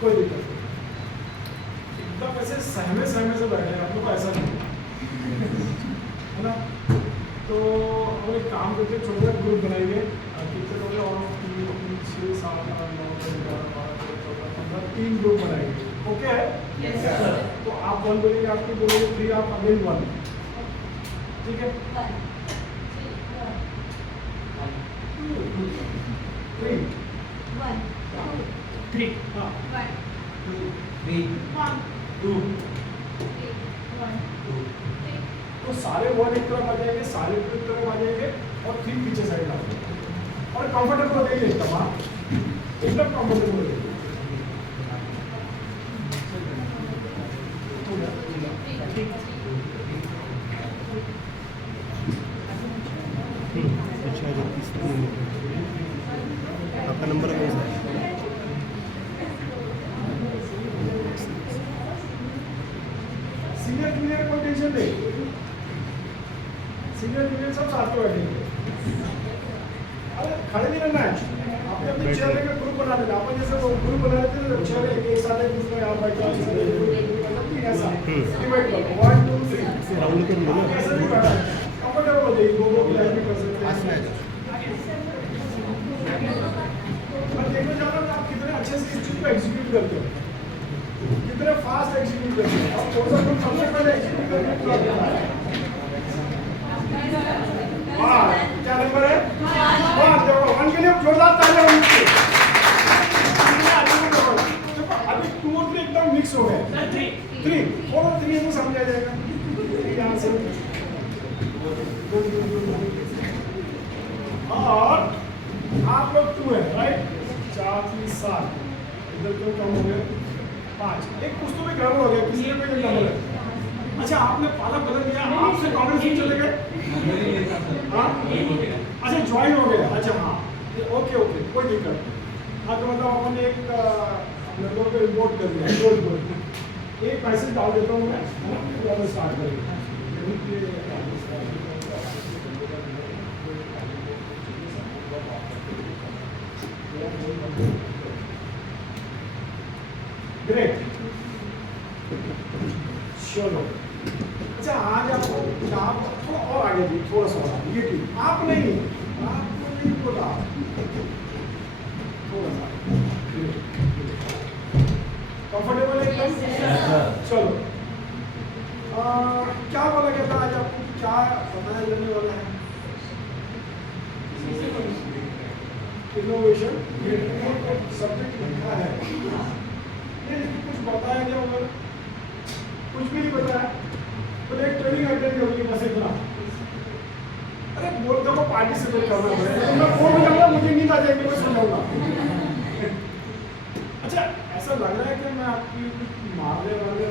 कोई दिक्कत नहीं, एकदम ऐसे सहमे सहमे से बैठे हैं, हम लोग को ऐसा नहीं है ना। तो हम एक काम करके छोटे छोटे ग्रुप बनाएंगे, कितने लोग हैं, और 3, 6, 7, 8, 9, 10, 11, 12, 13, 14, 15, 3 ग्रुप बनाएंगे। ओके है? तो आप 1 बोलेंगे, आप 2 बोलेंगे, 3 आप अगेन 1, ठीक है? 3 हाँ 2 तो सारे 1 एक तरफ आ जाएंगे, सारे 2 एक तरफ आ जाएंगे, और 3 पीछे साइड आ जाएंगे, और कंफर्टेबल हो जाएंगे एकदम। हाँ एकदम कंफर्टेबल हो जाएंगे। आपका नंबर कौन सा है? सीनियर जूनियर कोई टेंशन नहीं, सीनियर जूनियर सब साथ में बैठेंगे। अरे खड़े नहीं रहना है, आपने अपनी चेयर लेकर ग्रुप बना लेना। अपन जैसे वो ग्रुप बना लेते हैं, चेयर एक साथ एक ग्रुप में आप बैठो, ऐसा डिवाइड करो, 1 2 3 राउंड कर लो ना। ऐसा नहीं बैठा, कंफर्टेबल हो जाएगी, दो की लाइन में कर सकते हैं। और देखो जाना आप कितने अच्छे से इस चीज को एग्जीक्यूट करते हो, कितने फास्ट एग्जीक्यूट करते हो। अब थोड़ा सा सबसे पहले एग्जीक्यूट करके पूरा करना है। हाँ क्या नंबर है? 1। देखो 1 के लिए जोरदार तालियां होनी चाहिए। अभी 2 और 3 एकदम मिक्स हो गए। 3 4 और 3 को समझा जाएगा यहाँ से। और आप लोग 2 है राइट, 4 3 7 इधर क्यों कम हो गए, 5 एक कुछ तो भी गड़बड़ हो गया, किसी में कोई नंबर है। अच्छा आपने पाला बदल दिया, आपसे कॉन्फ्रेंस चले गए। हाँ अच्छा ज्वाइन हो गया, अच्छा हाँ ओके ओके कोई दिक्कत। हाँ तो मतलब अपन एक नंबर को रिपोर्ट कर दिया, एक मैसेज डाल देता हूँ मैं, है ना, तो हम स्टार्ट करेंगे। ग्रेट चलो। अच्छा आज आपको आप थोड़ा और आगे भी, थोड़ा सा और ये ठीक, आप नहीं बोला, थोड़ा सा कंफर्टेबल है एकदम। चलो क्या बोला गया था आज आपको, क्या बताया जाने वाला है? इनोवेशन सब्जेक्ट लिखा है, कुछ बताया गया होगा, कुछ भी नहीं बताया, तो एक ट्रेनिंग अटेंड करोगे बस इतना। अरे बोलते को पार्टिसिपेट करना पड़ेगा, मैं फोन में जाऊंगा, मुझे नींद आ जाएगी, मैं सो जाऊंगा। अच्छा ऐसा लग रहा है कि मैं आपकी मारने वाले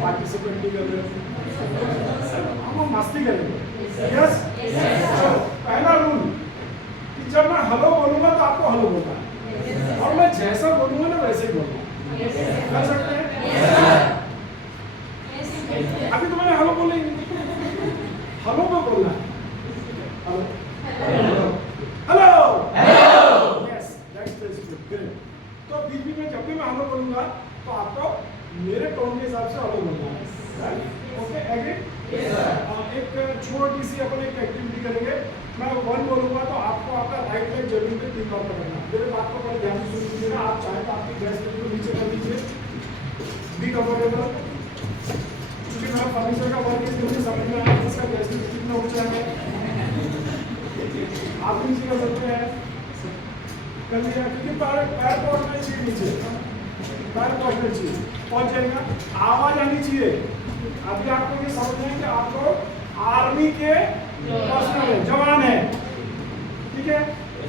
पार्टिसिपेट नहीं कर रहे, हम मस्ती करेंगे। यस पहला रूल कि जब मैं हेलो बोलूंगा तो आपको हेलो बोलना है, और मैं जैसा बोलूंगा ना वैसे ही बोलूंगा। कर सकते हैं? अभी तो मैंने हेलो बोला ही नहीं, हेलो में बोलना है। Hello hello yes that's the spirit. तो बीच बीच में जब भी मैं हेलो बोलूंगा तो आपको मेरे टोन के हिसाब से हेलो बोलना है, राइट? Okay agree? एक छोटी सी अपन एक एक्टिविटी करेंगे, मैं 1 बोलूंगा तो आपको आपका राइट लेग जमीन पे टिक आउट करना है। मेरे बात को पहले ध्यान से सुन लीजिएगा, आप चाहे तो आपकी गैस को नीचे कर दीजिए, बी कंफर्टेबल, क्योंकि मेरा फर्नीचर का वर्क है, मुझे समझ में आया इसका गैस कितना ऊंचा है, आप नीचे कर सकते हैं, कर लिया, क्योंकि पैर पहुंचना चाहिए नीचे, पैर पहुंचना चाहिए, पहुंच जाएगा, आवाज आनी चाहिए। अभी आपको ये समझना है कि आपको आर्मी के पर्सनल है, जवान है, ठीक है?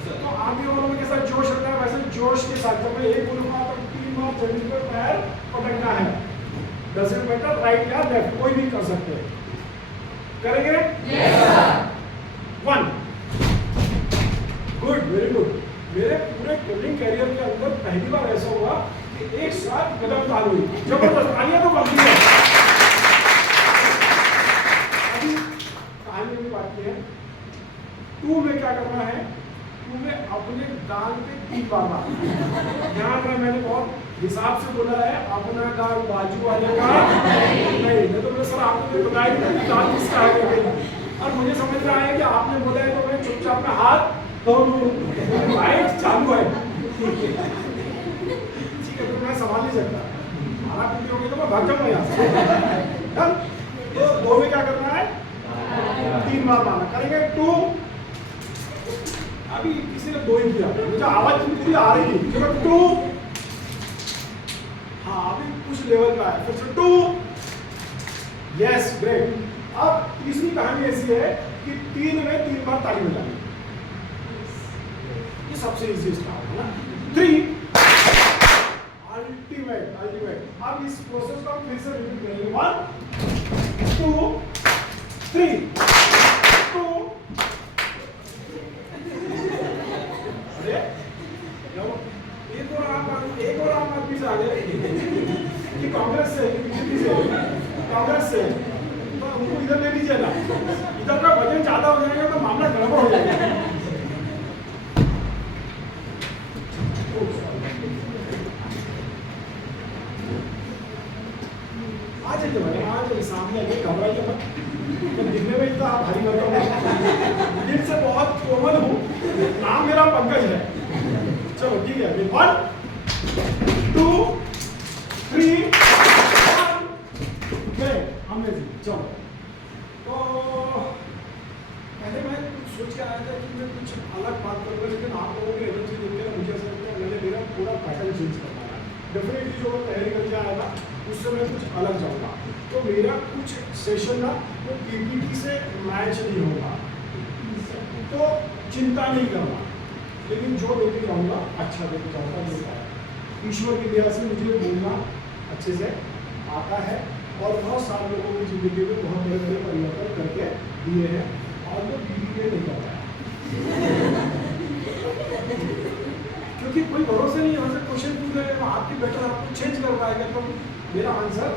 तो आर्मी वालों में कैसा जोश होता है, वैसे जोश के साथ जब मैं एक बोलूंगा तो 3 बार जमीन पर पैर पटकना है। डजंट मैटर राइट या लेफ्ट, कोई भी कर सकते हैं। करेंगे? Yes sir. 1 good, very good. मेरे पूरे कोडिंग कैरियर के अंदर पहली बार ऐसा हुआ कि एक साथ कदम ताल हुई, जबरदस्त तालियां तो बनती है। अभी कहानी भी बात की है, 2 में क्या करना है, 2 में अपने गाल पे 3 बार मारना है। ध्यान रहे, मैंने बहुत हिसाब से बोला है, अपना गाल बाजू वाले का नहीं तो मैं सर आपको बताया नहीं कि गाल किसका है। और मुझे समझ रहा है कि आपने बोला है तो मैं चुपचाप में हाथ धो लूं, लाइट चालू है, ठीक है, तो मैं संभाल नहीं सकता, मारा पीटी होगी तो मैं भाग जाऊंगा यहाँ से। तो 2 में क्या करना है, 3 बार मारना करेंगे। 2, अभी किसी ने 2 ही किया, मुझे आवाज पूरी आ रही थी, चलो 2, हाँ अभी कुछ लेवल का है, फिर से 2, यस ग्रेट। अब तीसरी कहानी ऐसी है कि 3 में 3 बार ताली बजानी, ये सबसे इजीएस्ट काम है ना। 3 अल्टीमेट। अब इस प्रोसेस को हम फिर से रिपीट करेंगे। 1 2 3 2। अरे एक और आप आदमी से आ गए कि कांग्रेस से, बीजेपी से, कांग्रेस से, तो उनको इधर ले लीजिए ना, इधर का वजन ज्यादा हो जाएगा तो मामला गड़बड़ हो जाएगा। आज सामने घबराइए मत, तो दिखने में इतना भारी लगता हूँ, दिल से बहुत कोमल हूँ, नाम मेरा पंकज है। चलो ठीक है, 1 2 3 अमेजिंग। चलो तो पहले मैं कुछ सोच के आया था कि मैं कुछ अलग बात करूँगा, लेकिन आप लोगों की एनर्जी देख कर मुझे ऐसा लगता है मैंने मेरा पूरा पैटर्न चेंज करना है। डेफिनेटली जो तैयारी करके आया था उससे मैं कुछ अलग जाऊँगा, तो मेरा कुछ सेशन ना वो पीपीटी से मैच नहीं होगा, तो चिंता नहीं करना, लेकिन जो लेके जाऊँगा अच्छा लेके जाऊँगा। ईश्वर की दया से मुझे बोलना अच्छे से आता है और बहुत सारे लोगों की जिंदगी में बहुत बड़े बड़े परिवर्तन करके दिए हैं, और वो बीबीए नहीं कर रहा है क्योंकि कोई भरोसा नहीं है, हमसे क्वेश्चन पूछ रहे हैं आपकी बेटर आपको चेंज कर पाएगा, तो मेरा आंसर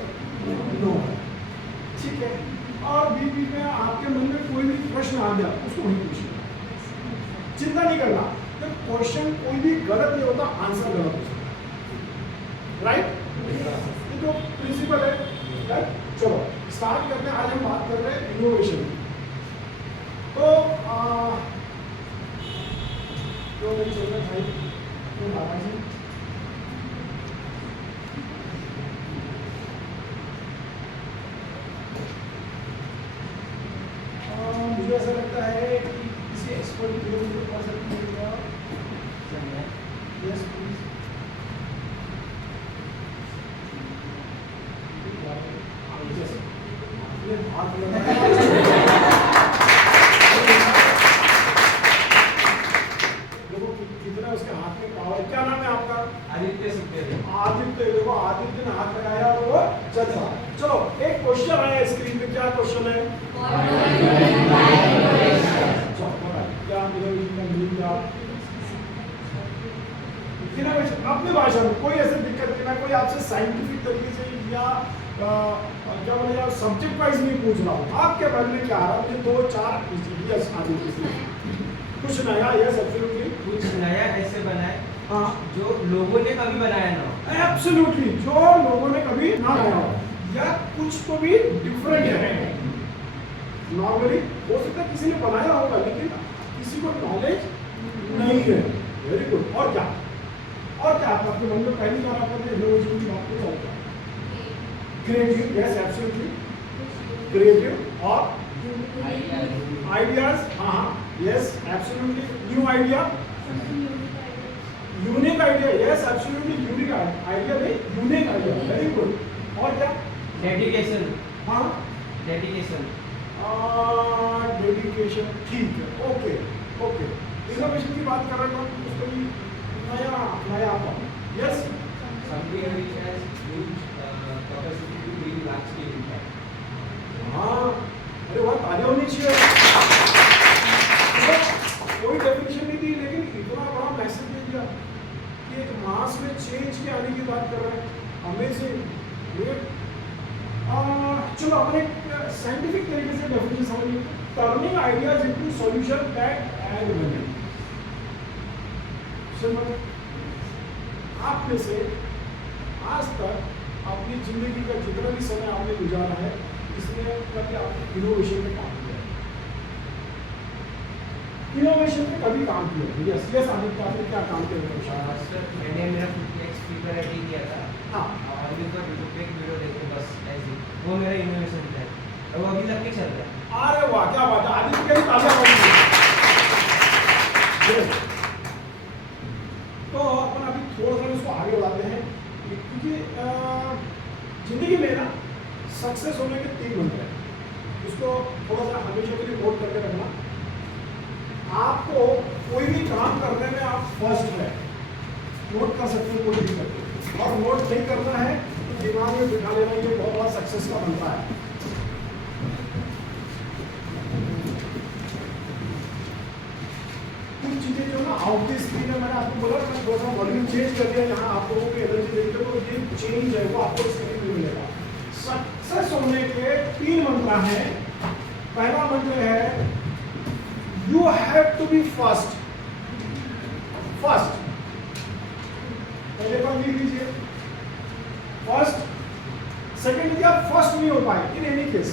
नो है, ठीक है। और बीबी में आपके मन में कोई भी प्रश्न आ गया उसको नहीं पूछना, चिंता नहीं करना, जब क्वेश्चन कोई भी गलत नहीं होता आंसर गलत हो सकता है, राइट। ये तो प्रिंसिपल है, राइट। चलो स्टार्ट करते हैं। आज हम बात कर रहे हैं इनोवेशन। तो जो नहीं चल रहा भाई तो दादाजी मुझे ऐसा लगता है कि किसी एक्सपर्ट की जरूरत पड़ सकती है। Yes please. हाथ देखो कितना उसके हाथ में पावर। क्या नाम है आपका? आदित्य सुखदेव। आदित्य। देखो आदित्य ने हाथ लगाया और वो चल रहा। चलो एक क्वेश्चन आया स्क्रीन पे, क्या क्वेश्चन है? क्या अपनी भाषा में, कोई ऐसी दिक्कत नहीं, मैं कोई आपसे साइंटिफिक तरीके से या क्या बोले यार सब्जेक्ट वाइज नहीं पूछ रहा हूँ, आपके मन में क्या आ रहा है? 2-4 यस आदित्य कुछ नया, यस एब्सोल्युटली कुछ नया ऐसे बनाए हाँ जो लोगों ने कभी बनाया ना हो। एब्सोल्युटली जो लोगों ने कभी ना बनाया हो, या कुछ तो भी डिफरेंट है। नॉर्मली हो सकता है किसी ने बनाया होगा लेकिन किसी को नॉलेज नहीं है। Very good. और क्या आपके मन में पहली बार आपने इनोवेशन की बात को होगा? Creative, yes absolutely creative. और आइडियाज, हाँ yes absolutely. New idea, unique idea, yes absolutely unique idea नहीं यूनिक आइडिया। Very good. और क्या? डेडिकेशन। हाँ डेडिकेशन। डेडिकेशन, ठीक है, ओके ओके। इनोवेशन की बात कर रहे हैं उसको भी नया yes. Something which has huge capacity to bring large scale impact. हाँ अरे वह ताजा होनी चाहिए। कोई डेफिनेशन नहीं दी लेकिन इतना बड़ा मैसेज दे दिया कि एक मास में चेंज के आने की बात कर रहे हैं। अमेजिंग। चलो अपने साइंटिफिक तरीके से डेफिनेशन समझिए। Turning ideas into solution that add value. Simple. आप में से आज तक अपनी जिंदगी का जितना भी समय आपने गुजारा है, इसमें कभी आपने इनोवेशन में काम किया है? इनोवेशन में कभी काम किया है? यस यस आदित्य, आपने क्या काम किया है? सर मैंने मेरा फ्लेक्स प्रीपेयर रेडी किया था हाँ और उनका यूट्यूब पे एक वीडियो देखे बस ऐसे ही। वो मेरा इनोवेशन था और वो अभी लग के चल रहा है। अरे वाह क्या बात है, आदित्य की तालियां बजाइए। Yes. तो अपन अभी थोड़ा सा इसको आगे बढ़ाते हैं, क्योंकि जिंदगी में ना सक्सेस होने के 3 मंत्र हैं। इसको थोड़ा सा हमेशा के लिए नोट करके रखना। आपको कोई भी काम करने में आप फर्स्ट है, नोट कर सकते हैं कोई भी करके, और नोट नहीं करना है तो दिमाग में बिठा लेना, ये बहुत बड़ा सक्सेस का मंत्र है। कुछ चीजें जो ना आउट द स्क्रीन है, मैंने आपको बोला मैं थोड़ा सा वॉल्यूम चेंज कर दिया, यहाँ आप लोगों की एनर्जी देखते हो, ये चेंज है वो आपको स्क्रीन में मिलेगा। सक्सेस होने के 3 मंत्र हैं। पहला मंत्र है you have to be first. First पहले पर लिख लीजिए फर्स्ट। सेकंड क्या फर्स्ट नहीं हो पाए, इन एनी केस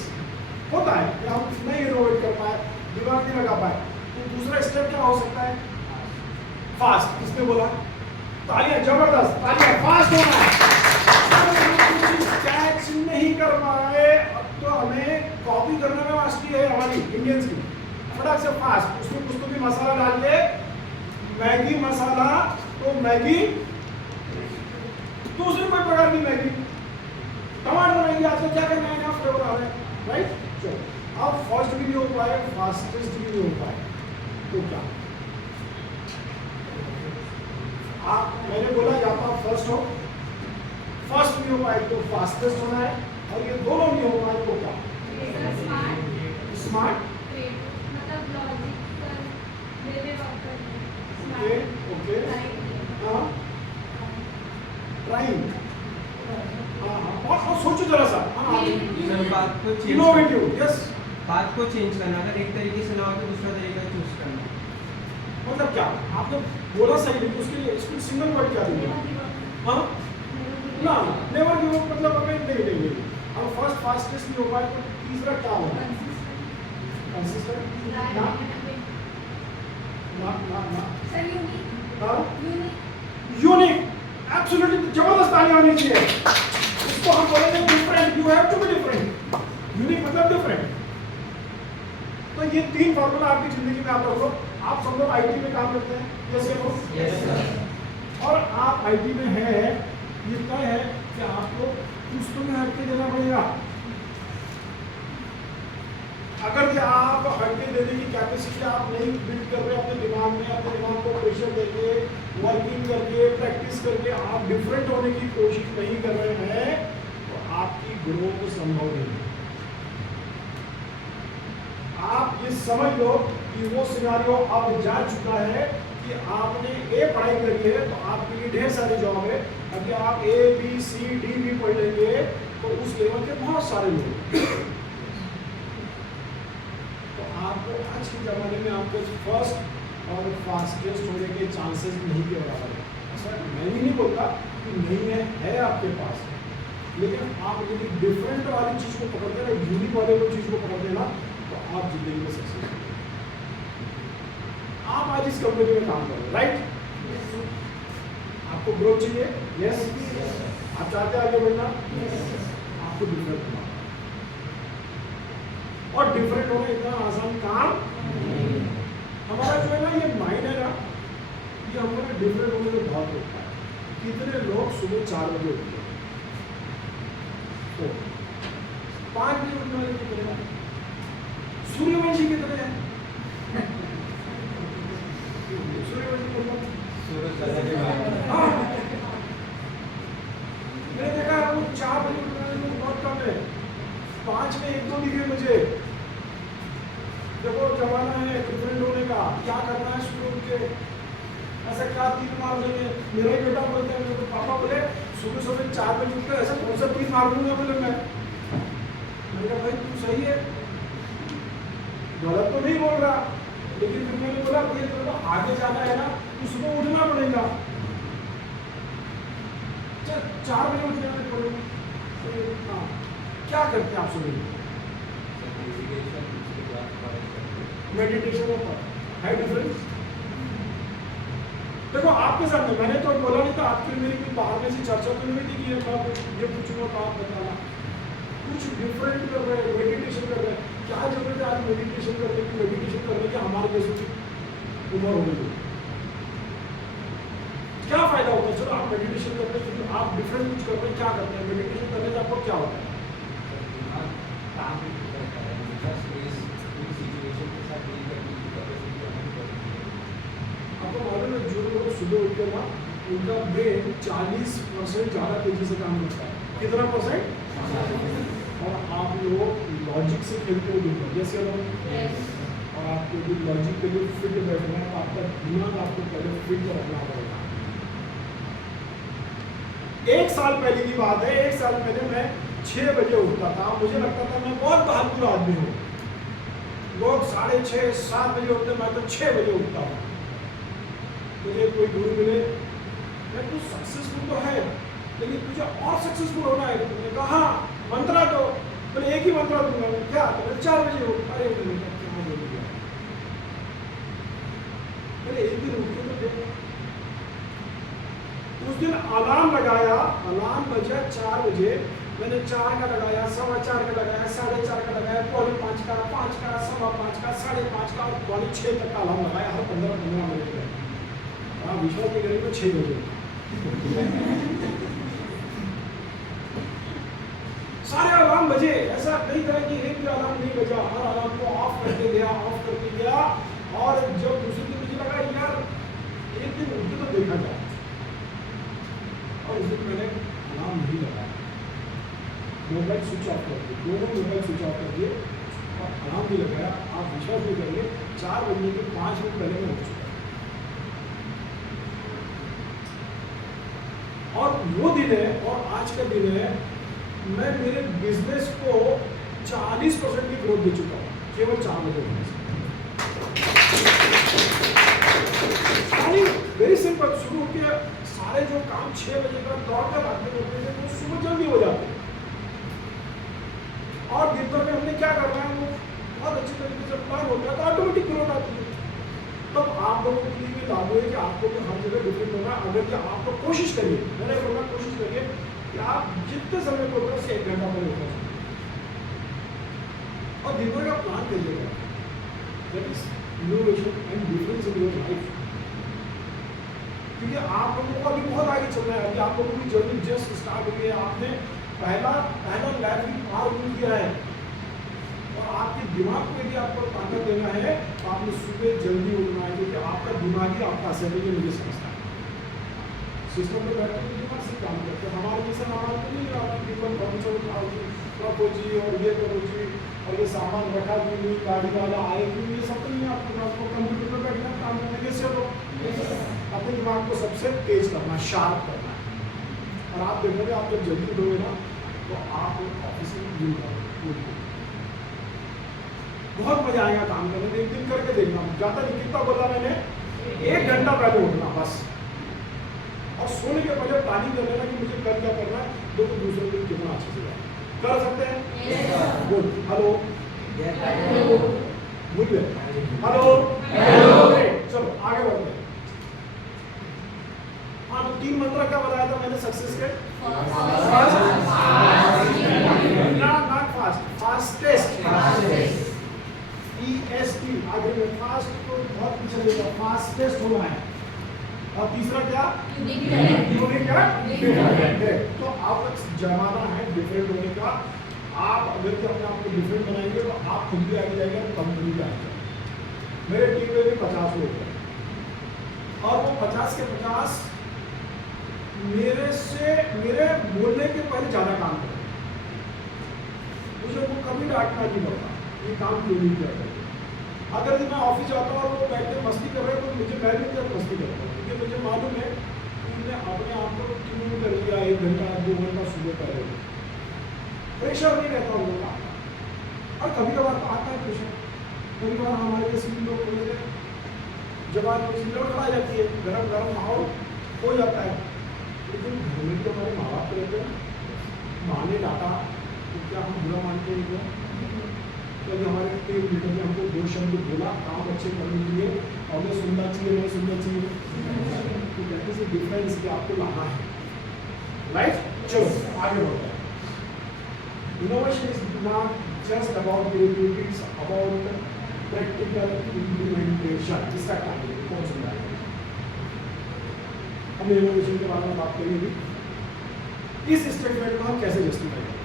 होता है कि हम नहीं इनोवेट कर पाए, दिमाग नहीं लगा पाए, तो दूसरा स्टेप क्या हो सकता है? फास्ट। किसने बोला? तालियां, जबरदस्त तालियां, फास्ट होना है। कैच नहीं कर पाए, अब तो हमें कॉपी करने में मास्टरी है हमारी इंडियंस की। फटाक से फास्ट, उसमें कुछ तो भी मसाला डाल के, मैगी मसाला तो मैगी, दूसरी कोई प्रकार की मैगी, टमाटर मैगी, आपको क्या करना है, क्या फ्लेवर आ रहा है, राइट? चलो अब फर्स्ट भी नहीं हो पाए, फास्टेस्ट भी नहीं हो पाए, तो क्या आप, मैंने बोला या तो आप फर्स्ट हो, फर्स्ट नहीं हो पाए तो फास्टेस्ट होना है, और ये दोनों नहीं हो पाए तो क्या? स्मार्ट। ओके ओके, हाँ ट्राइंग, और सोचो जरा सा, सर बात को चेंज इनोवेटिव, यस। बात को चेंज करना, अगर एक तरीके से ना हो तो दूसरा तरीका चूज करना। मतलब क्या आपने बोला सही, लेकिन उसके लिए इसमें सिंगल वर्ड क्या देंगे? हाँ ना, नेवर गिव अप, मतलब हमें नहीं अब फर्स्ट फास्टेस्ट नहीं हो पाए तो तीसरा क्या होगा? कंसिस्टेंट। ना यूनिक, एब्सोल्युटली जबरदस्त तालियां होनी चाहिए। इसको हम बोलेंगे different, you have to be different. Unique मतलब डिफरेंट। तो ये 3 फॉर्मूला आपकी जिंदगी में आप रखो। आप सब लोग आईटी में काम करते हैं, जैसे वो, यस सर। और आप आईटी में है, ये तय है कि आपको पुस्तकों में हटके देना पड़ेगा। अगर कि आप हटके देने की कैपेसिटी आप नहीं बिल्ड कर रहे अपने दिमाग में, अपने दिमाग को प्रेशर देके, वर्किंग करके, प्रैक्टिस करके आप डिफरेंट होने की कोशिश नहीं कर रहे हैं, तो आपकी ग्रोथ संभव नहीं है। आप ये समझ लो कि वो सिनारियो अब जा चुका है कि आपने ए पढ़ाई करी है तो आपके लिए ढेर सारे जॉब है। अभी आप ए बी सी डी भी पढ़ लेंगे तो उस लेवल के बहुत सारे लोग। तो आपको आज के ज़माने में आपको फर्स्ट और फास्टेस्ट होने के चांसेस नहीं के बराबर है। ऐसा मैं भी नहीं बोलता कि नहीं है आपके पास, लेकिन आप यदि डिफरेंट वाली चीज़ को पकड़ते ना, यूनिक वाले को चीज़ को पकड़ते ना, तो आप जिंदगी में सक्सेस। आप आज इस कंपनी में काम कर रहे हैं, राइट? आपको ग्रोथ चाहिए, यस। आप चाहते हैं आगे बढ़ना, आपको डिफरेंट होना, और डिफरेंट होना इतना आसान काम हमारा जो है ना, ये माइंड है ना, ये हमारा डिफरेंट होने में बहुत रोकता है। कितने लोग सुबह 4 बजे उठते हैं, तो 5 बजे उठने वाले कितने हैं? सूर्यवंशी कितने हैं? हाँ, मैंने देखा वो 4 बजे उठने वाले लोग बहुत कम है। 5 में 1-2 दिखे मुझे। देखो जमाना है डिफरेंट होने का, क्या करना है सुबह उठ के, ऐसा क्या 3 मार देंगे। मेरा ही बेटा बोलते हैं, मेरे पापा बोले सुबह 4 बजे उठकर ऐसा कौन सा 3 मार दूंगा, बोले मैंने कहा भाई तू सही है, गलत तो नहीं बोल रहा, लेकिन फिर मैंने बोला ये तो आगे जाना है ना, तो सुबह उठना पड़ेगा। 4 बजे उठ जाने पड़ेगा। हाँ, क्या करते हैं आप सुबह? मेडिटेशन होता है डिफरेंस। देखो आपके सामने मैंने तो बोला नहीं था, आपके मेरी कोई बाहर में से चर्चा तो नहीं थी कि ये पूछूंगा तो आप बताना। कुछ डिफरेंट कर रहे हैं, मेडिटेशन कर रहे हैं। क्या जरूरत है आज मेडिटेशन करने की? मेडिटेशन करने की हमारे जैसे की उम्र हो गई, क्या फायदा होता है? चलो आप मेडिटेशन करते हैं, आप डिफरेंट कुछ करते हैं, क्या करते हैं? मेडिटेशन करने से आपको क्या होता है? काम भी करता है, पूरी सिचुएशन के साथ डील करने की कैपेसिटी हमारी बढ़ती है। आपको मालूम है जो लोग सुबह उठ कर ना उनका ब्रेन 40% ज़्यादा तेजी से काम करता है। कितना परसेंट? और आप लोग लॉजिक से खेलते हो दिन भर, जैसे लोग और आपको जो लॉजिक के लिए फिट बैठना है तो आपका दिमाग आपको पहले फिट रखना पड़ेगा। 1 साल पहले की बात है, 1 साल पहले मैं 6 बजे उठता था। मुझे लगता था मैं बहुत बहादुर आदमी हूँ। लोग 6:30 7 बजे उठते, मैं तो 6 बजे उठता हूँ। मुझे कोई गुरु मिले, मैं तू सक्सेसफुल तो है लेकिन तुझे और सक्सेसफुल होना है। तुमने कहा मंत्रा तो मैंने एक ही मंत्रा दूंगा। मैं क्या? तो 4 बजे उठ। अरे मैंने क्या बोल दिया? मैंने एक दिन उठ के तो देखा। उस दिन अलार्म लगाया, अलार्म बजा 4 बजे। मैंने 4 का लगाया, 4:15 का लगाया, 4:30 का लगाया, 4:45 का, 5 का, 5:15 का, 5:30 का और 6 तक का अलार्म लगाया हर 15-15 मिनट में। आप विश्वास नहीं करेंगे 6 बजे सारे अलार्म बजे। ऐसा नहीं था कि एक भी अलार्म नहीं बजा, हर अलार्म को ऑफ करके गया, ऑफ करके गया। और जब दूसरे दिन मुझे लगा यार एक दिन उठ के तो देखा जाए, और उस दिन मैंने अलार्म नहीं लगाया, मोबाइल स्विच ऑफ कर दिए, दोनों मोबाइल स्विच ऑफ कर दिए और अलार्म भी लगाया। आप विश्वास नहीं करेंगे 4 बजने के 5 मिनट पहले मैं उठ चुका। और वो दिन है और आज का दिन है, मैं मेरे बिजनेस को 40% की ग्रोथ दे चुका हूँ केवल 4 बजे उठने से। Very simple. शुरू के सारे जो काम 6 बजे का दौड़ कर आते होते थे वो सुबह जल्दी हो जाते हैं। और दिन भर में हमने क्या करना है वो बहुत अच्छी तरीके से प्लान होता है तो ऑटोमेटिक ग्रोथ आती है। तब आप लोगों के लिए भी लागू है कि आपको भी हर जगह डिफरेंट होना है। अगर कि आप लोग कोशिश करिए, मैंने बोला कोशिश करिए कि आप जितने समय को होगा उससे 1 घंटा पहले उठा सकते और दिन भर का प्लान करिएगा। That is innovation and difference in your life. क्योंकि आप लोगों को अभी बहुत आगे चलना है। अभी आप लोगों की जर्नी जस्ट स्टार्ट हुई है। आपने पहला लैब भी पार हो किया है और आपके दिमाग को यदि आपको ताकत देना है तो आपने सुबह जल्दी उठना है, क्योंकि आपका दिमाग ही आपका असर है। मुझे समझता है सिस्टम में बैठे तो दिमाग से काम करते हैं। हमारे जैसा हमारे तो नहीं आपकी जीवन फर्नीचर उठाओ जी, रखो जी और ये करो जी और ये सामान रखा भी नहीं, गाड़ी वाला आए भी नहीं, ये सब तो नहीं। आपको कंप्यूटर पर बैठना काम करने के से अपने दिमाग को सबसे तेज करना, शार्प करना है। और आप देखोगे आप जब जल्दी उठोगे ना तो आप ऑफिस में मिल जाओगे, बहुत मजा आएगा काम करने में। एक दिन करके देखना, ज़्यादा नहीं, कितना बोला मैंने 1 घंटा पहले उठना बस। और सोने के पहले प्लानिंग कर लेना कि मुझे कल क्या करना है, तो दूसरे दिन कितना अच्छे से कर सकते हैं। गुड। Hello good. हेलो चलो आगे बढ़ते हैं। हाँ तो 3 मंत्र क्या बताया था मैंने सक्सेस के? फास्टेस्ट EST आगे में फास्ट को बहुत पीछे लेगा, फास्टेस्ट होना है। और तीसरा क्या? यूनिक है। तो आप जमाना है डिफरेंट होने का। आप अगर कि अपने आप को डिफरेंट बनाएंगे तो आप खुद भी आगे जाएंगे और कंपनी भी आगे जाएंगे। मेरे टीम में भी 50 लोग हैं और वो 50 के 50 मेरे बोलने के पहले ज़्यादा काम करते हैं। मुझे वो कभी डांटना नहीं पड़ता ये काम क्यों नहीं किया करते। अगर मैं ऑफिस जाता हूँ और वो बैठ के मस्ती कर रहे हैं तो मैं भी मस्ती करता हूँ, क्योंकि मुझे मालूम है कि उन्होंने अपने आप को ट्यून कर लिया 1 घंटा 2 घंटा सुबह पहले। प्रेशर नहीं रहता उन लोग का। और कभी कभार तो आता है प्रेशर, कभी कभार हमारे जैसे लोग थोड़े जब लड़खड़ा जाती है, गरम माहौल हो जाता है लेकिन घर में तो हमारे माँ बाप रहते हैं, माँ ने डांटा तो क्या हम बुरा मानते हैं क्या? तो हमारे टीम लीडर ने हमको 2 शब्द बोला काम अच्छे करने के लिए, हमें सुनना चाहिए नहीं सुनना चाहिए, तो कहते हैं डिफरेंस कि आपको लाना है, राइट? चलो आगे बढ़ते हैं। Innovation is not just about creativity, it's about practical implementation. इसका काम है कौन समझाएगा? हम इनोवेशन के बारे में बात करेंगे। इस स्टेटमेंट को हम कैसे जस्टिफाई करें?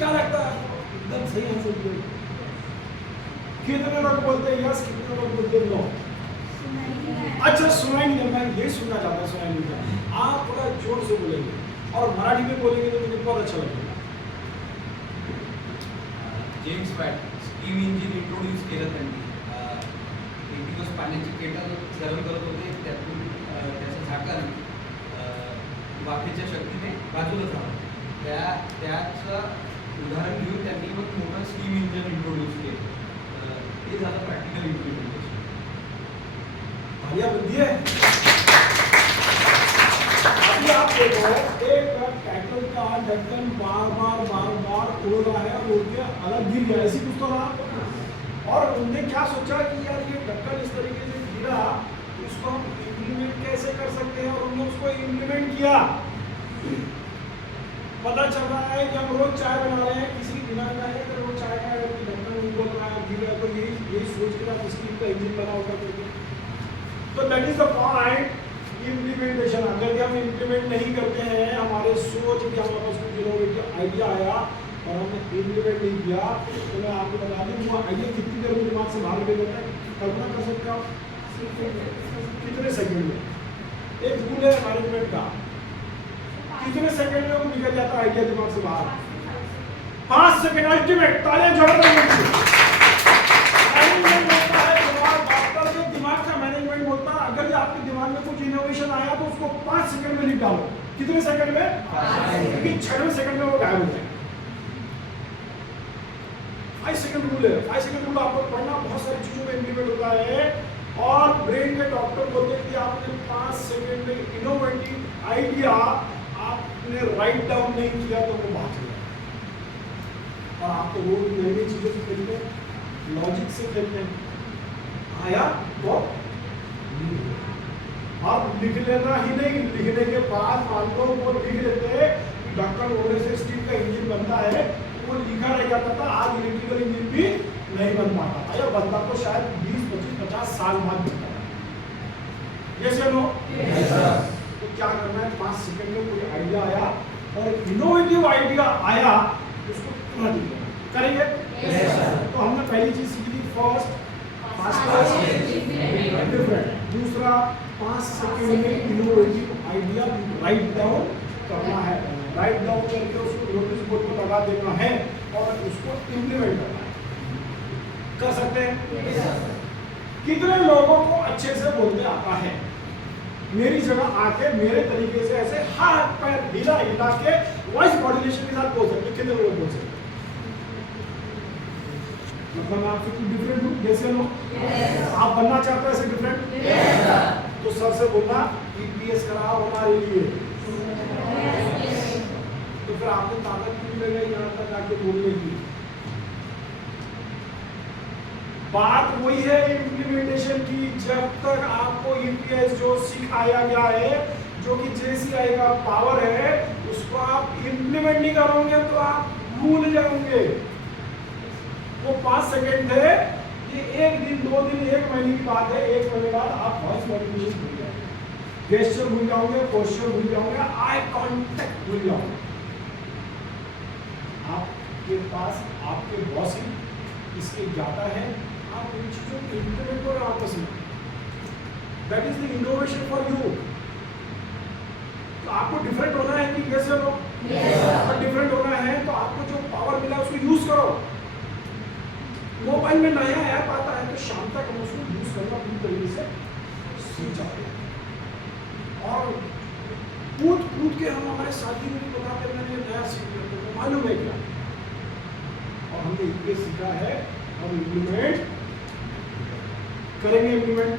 क्या लगता है आपको? एकदम सही आंसर दिया। कितने लोग बोलते हैं यस, कितने लोग बोलते हैं नो? अच्छा सुनाई नहीं देता, मैं ये सुनना चाहता हूँ, सुनाई नहीं देता। आप थोड़ा जोर से बोलेंगे और मराठी में बोलेंगे तो मुझे बहुत अच्छा लगेगा। James watt steam engine introduce केलं त्यांनी. एक दिवस पाण्याची केटल गरम करत होते, त्यातून त्याचं झाकण वाफेच्या शक्तीने बाजूला झालं. त्याचं उदाहरण घेऊन त्यांनी मग मोठं स्टीम इंजिन इंट्रोड्यूस केलं. हे झालं प्रॅक्टिकल इम्प्लिमेंटेशन. बढ़िया बुद्धि है। अभी आप देखो एक कैटल का ढक्कन बार बार उड़ रहा है और उड़ के अलग गिर गया, ऐसी कुछ तो रहा। और उनने क्या सोचा कि यार ये ढक्कन इस तरीके से गिरा, इसको हम इम्प्लीमेंट कैसे कर सकते हैं, और उन्होंने उसको इम्प्लीमेंट किया। पता चल रहा है कि हम रोज चाय बना रहे हैं, किसी की दिमाग में आया कि रोज चाय का ढक्कन उड़ रहा है, गिर गया, तो यही सोच के आप स्टील का इंजन बना होगा करके। तो that is the point implementation. अगर हम इम्प्लीमेंट नहीं करते हैं, हमारे सोच कि हमारे पास कुछ इनोवेटिव आइडिया आया और हमने इम्प्लीमेंट नहीं किया, तो मैं आपको बता दूं वो आइडिया कितनी देर में दिमाग से बाहर निकल जाता है, कल्पना कर सकते हो आप? कितने सेकंड में? एक रूल है मैनेजमेंट का, कितने सेकंड में वो निकल जाता है आइडिया दिमाग से बाहर? 5 सेकंड अल्टीमेट। तालियां जोर से अगर आपके दिमाग में कुछ इनोवेशन आया तो उसको 5 सेकंड में लिख डालो। कितने सेकंड में? क्योंकि 6वें सेकंड में वो गायब हो जाए। 5 सेकंड रूल है। 5 सेकंड रूल आपको पढ़ना, बहुत सारी चीजों में इंप्लीमेंट होता है। और ब्रेन के डॉक्टर बोलते हैं कि आपने 5 सेकंड में इनोवेटिव आइडिया आपने राइट डाउन नहीं किया तो वो भाग गया। और आप तो रोज नई नई चीजों से खेलते हैं, लॉजिक से खेलते हैं, आया तो आप लिख लेना ही नहीं, लिखने के बाद मान लो वो लिख लेते ढक्कन होने से स्टील का इंजन बनता है, वो लिखा रह जाता था। आज इलेक्ट्रिकल इंजन भी नहीं बन पाता था, या बनता तो शायद 20, 25, 50 साल बाद बनता था। जैसे नो तो क्या करना है, 5 सेकंड में कोई आइडिया आया और इनोवेटिव आइडिया आया, उसको तुरंत लिखना करेंगे। तो हमने पहली चीज सीख ली, फर्स्ट डिफरेंट। दूसरा 5 सेकंड में इनोवेटिव आइडिया राइट डाउन करना है, राइट डाउन करके उसको नोटिस बोर्ड पर लगा देना है और उसको इम्प्लीमेंट करना है। कर सकते हैं? कितने लोगों को अच्छे से बोलते आता है? मेरी जगह आके मेरे तरीके से ऐसे हाथ पैर हिला हिला के वॉइस मॉड्यूलेशन के साथ बोल सकते? कितने लोग बोल सकते? मतलब मैं आपसे कुछ डिफरेंट हूँ? जैसे नो आप बनना चाहते हो ऐसे डिफरेंट? तो सर से बोलना EPS कराओ हमारे लिए, तो फिर आपको ताकत भी मिलेगा यहाँ तक आके बोलने की। बात वही है इम्प्लीमेंटेशन की। जब तक आपको EPS जो सिखाया गया है, जो कि JCI का पावर है, उसको आप इम्प्लीमेंट नहीं करोगे तो आप भूल जाओगे। वो 5 सेकंड थे, ये 1 दिन 2 दिन 1 महीने की बात है। 1 महीने बाद आप वॉइस मॉड्यूलेशन भूल जाओगे, गेस्चर भूल जाओगे, पोस्चर भूल जाओगे, आई कांटेक्ट भूल जाओगे। आपके पास आपके बॉस ही इसके ज्ञाता है, आप इन चीजों को इम्प्लीमेंट करो आपस में। That is the innovation for you. तो तो आपको डिफरेंट होना है कि यस या नो? अगर डिफरेंट होना है तो आपको जो पावर मिला उसको यूज करो। मोबाइल में नया ऐप आता है तो शाम तक हम उसको यूज करना पूरी तरीके से सीख जाते हैं। और कूद के हम हमारे साथी को भी बताते हैं मैंने नया सीख लिया, तो मालूम है क्या, और हमने ये सीखा है, हम इम्प्लीमेंट करेंगे। इम्प्लीमेंट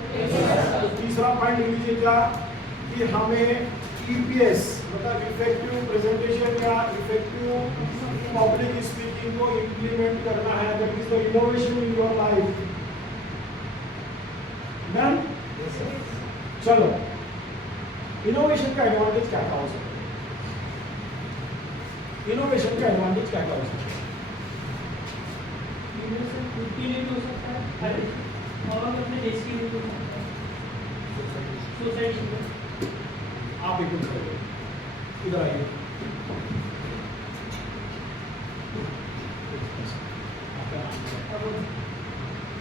तो तीसरा पॉइंट लिख लीजिए क्या, कि हमें EPS मतलब इफेक्टिव प्रेजेंटेशन या इफेक्टिव पब्लिक स्पीकिंग को इम्प्लीमेंट करना है। That is the innovation in your life. Done? चलो, इनोवेशन का एडवांटेज क्या क्या हो सकता है? इनोवेशन का एडवांटेज क्या क्या हो सकता है? इनोवेशन खुद के लिए भी हो सकता है और अपने देश के लिए भी हो सकता है, सोसाइटी में। आप एक मिनट इधर आइए।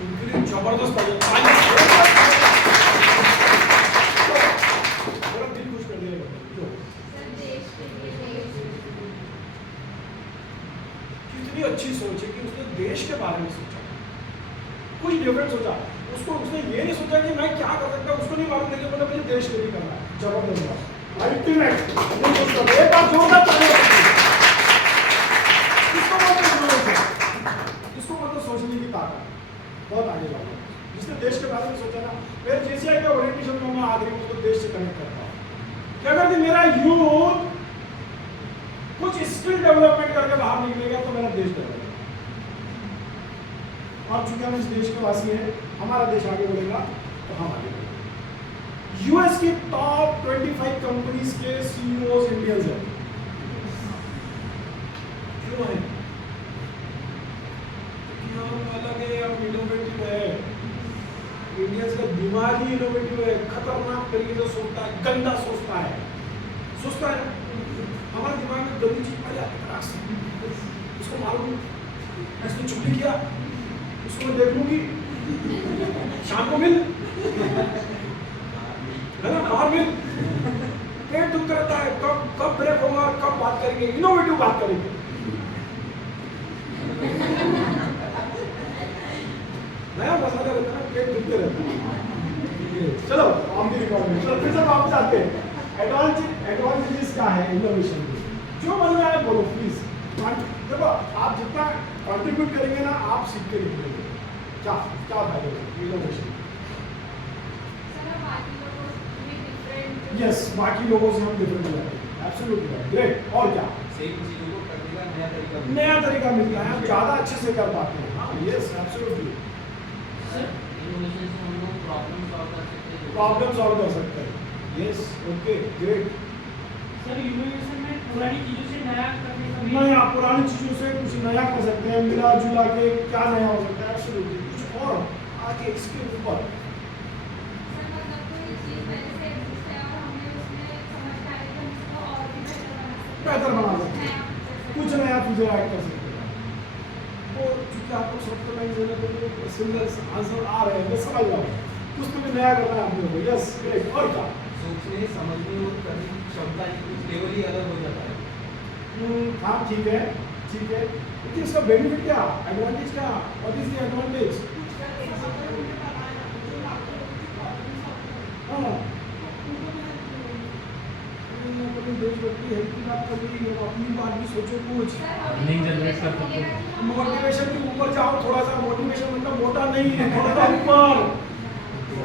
इनके लिए जबरदस्त दिल खुश कर दिया। कितनी अच्छी सोच है कि उसने देश के बारे में सोचा, कुछ डिफरेंट सोचा। उसने ये नहीं सोचा कि मैं क्या कर सकता हूँ, उसको नहीं मालूम लेकिन मतलब मुझे देश के लिए करना है। जबरदस्त अल्टीमेट। एक बार जोरदार तालियां बजाइए। इसको मतलब सोचने की ताकत बहुत आगे वाला। जिसने देश के बारे में सोचा ना, मेरे JCI के ओरिएंटेशन में मैं आखिरी उसको देश से कनेक्ट करता हूँ कि अगर मेरा यूथ कुछ स्किल डेवलपमेंट करके बाहर निकलेगा तो मेरा देश डेवलप। और चूंकि हम इस देश के वासी हैं, हमारा देश आगे बढ़ेगा तो हम आगे बढ़ेंगे। यूएस की टॉप 25 कंपनीज के CEOs इंडियंस हैं। क्यों है? क्योंकि हम अलग है, हम इनोवेटिव है। इंडियंस का दिमाग ही इनोवेटिव है, खतरनाक तरीके से सोचता है, गंदा सोचता है ना। हमारे दिमाग में गंदी चीज आ जाती है, उसको मालूम, इसने चुगली किया, उसको मैं देख लूंगी, शाम को मिल, है ना, बाहर मिल, पेट दुखता रहता है, कब ब्रेक होगा, कब बात करेंगे, इनोवेटिव बात करेंगे। नया मसाला रहता है ना, पेट दुखते रहता है। चलो हम भी रिकॉर्ड में, चलो फिर से वापस आते हैं। एडवांटेजेस क्या है इनोवेशन के? जो मन में आए बोलो प्लीज। देखो आप जितना कंट्रीब्यूट करेंगे ना, आप सीख के निकलेंगे। क्या फायदा है इनोवेशन? यस, बाकी लोगों से हम डिफरेंट हो जाते हैं। Absolutely great. और क्या? सेम चीजों को करने का नया तरीका मिलता है, हम ज़्यादा अच्छे से कर पाते हैं। हाँ यस एब्सोल्युटली। इनोवेशन से हम लोग प्रॉब्लम सॉल्व कर सकते हैं। प्रॉब्लम सॉल्व कर सकते हैं। Yes okay great. Sir innovation में पुरानी चीजों से नया करने का भी नया, पुरानी चीजों से कुछ नया कर सकते हैं, मिला जुला के क्या नया हो सकता है? एब्सोल्युटली कुछ और आगे इसके ऊपर। बेहतर बना सकते हैं, कुछ नया फीचर ऐड कर सकते हैं। वो चूंकि आपको सॉफ्टवेयर देने को सिमिलर आंसर आ रहे हैं, मैं समझ रहा हूँ, कुछ तो भी नया करना है आप लोगों को। Yes great. और क्या? सोचने समझने और करने की क्षमता की लेवल ही अलग हो जाता है। हाँ ठीक है, लेकिन इसका बेनिफिट क्या, एडवांटेज क्या? What is the advantage? हाँ देशभक्ति हेल्प की बात कर रही है, अपनी बात भी सोचो कुछ। अर्निंग जनरेट कर सकते हो। मोटिवेशन के ऊपर जाओ थोड़ा सा। मोटिवेशन मतलब मोटा नहीं है, थोड़ा सा ऊपर।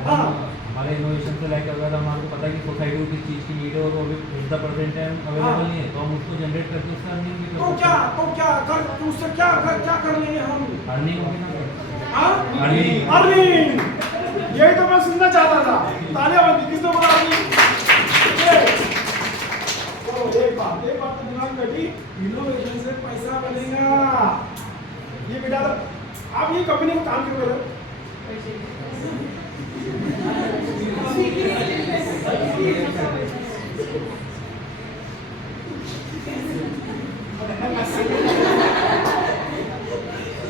हाँ हमारे इनोवेशन से लाइक अगर हमारे पता है कि सोसाइटी को किस चीज़ की नीड है और वो अभी 50% टाइम अवेलेबल नहीं है, तो हम उसको जनरेट करके उससे अर्निंग भी कर तो सकते हैं। क्या कर उससे क्या कर लेंगे हम? अर्निंग होगी ना। हाँ अर्निंग। यही तो मैं सुनना चाहता था। तालियां बंदी किसने बोला अर्निंग? तो एक बात तो दिमाग में बैठी, इनोवेशन से पैसा बनेगा। ये बेटा आप ये कंपनी में काम क्यों कर रहे हो?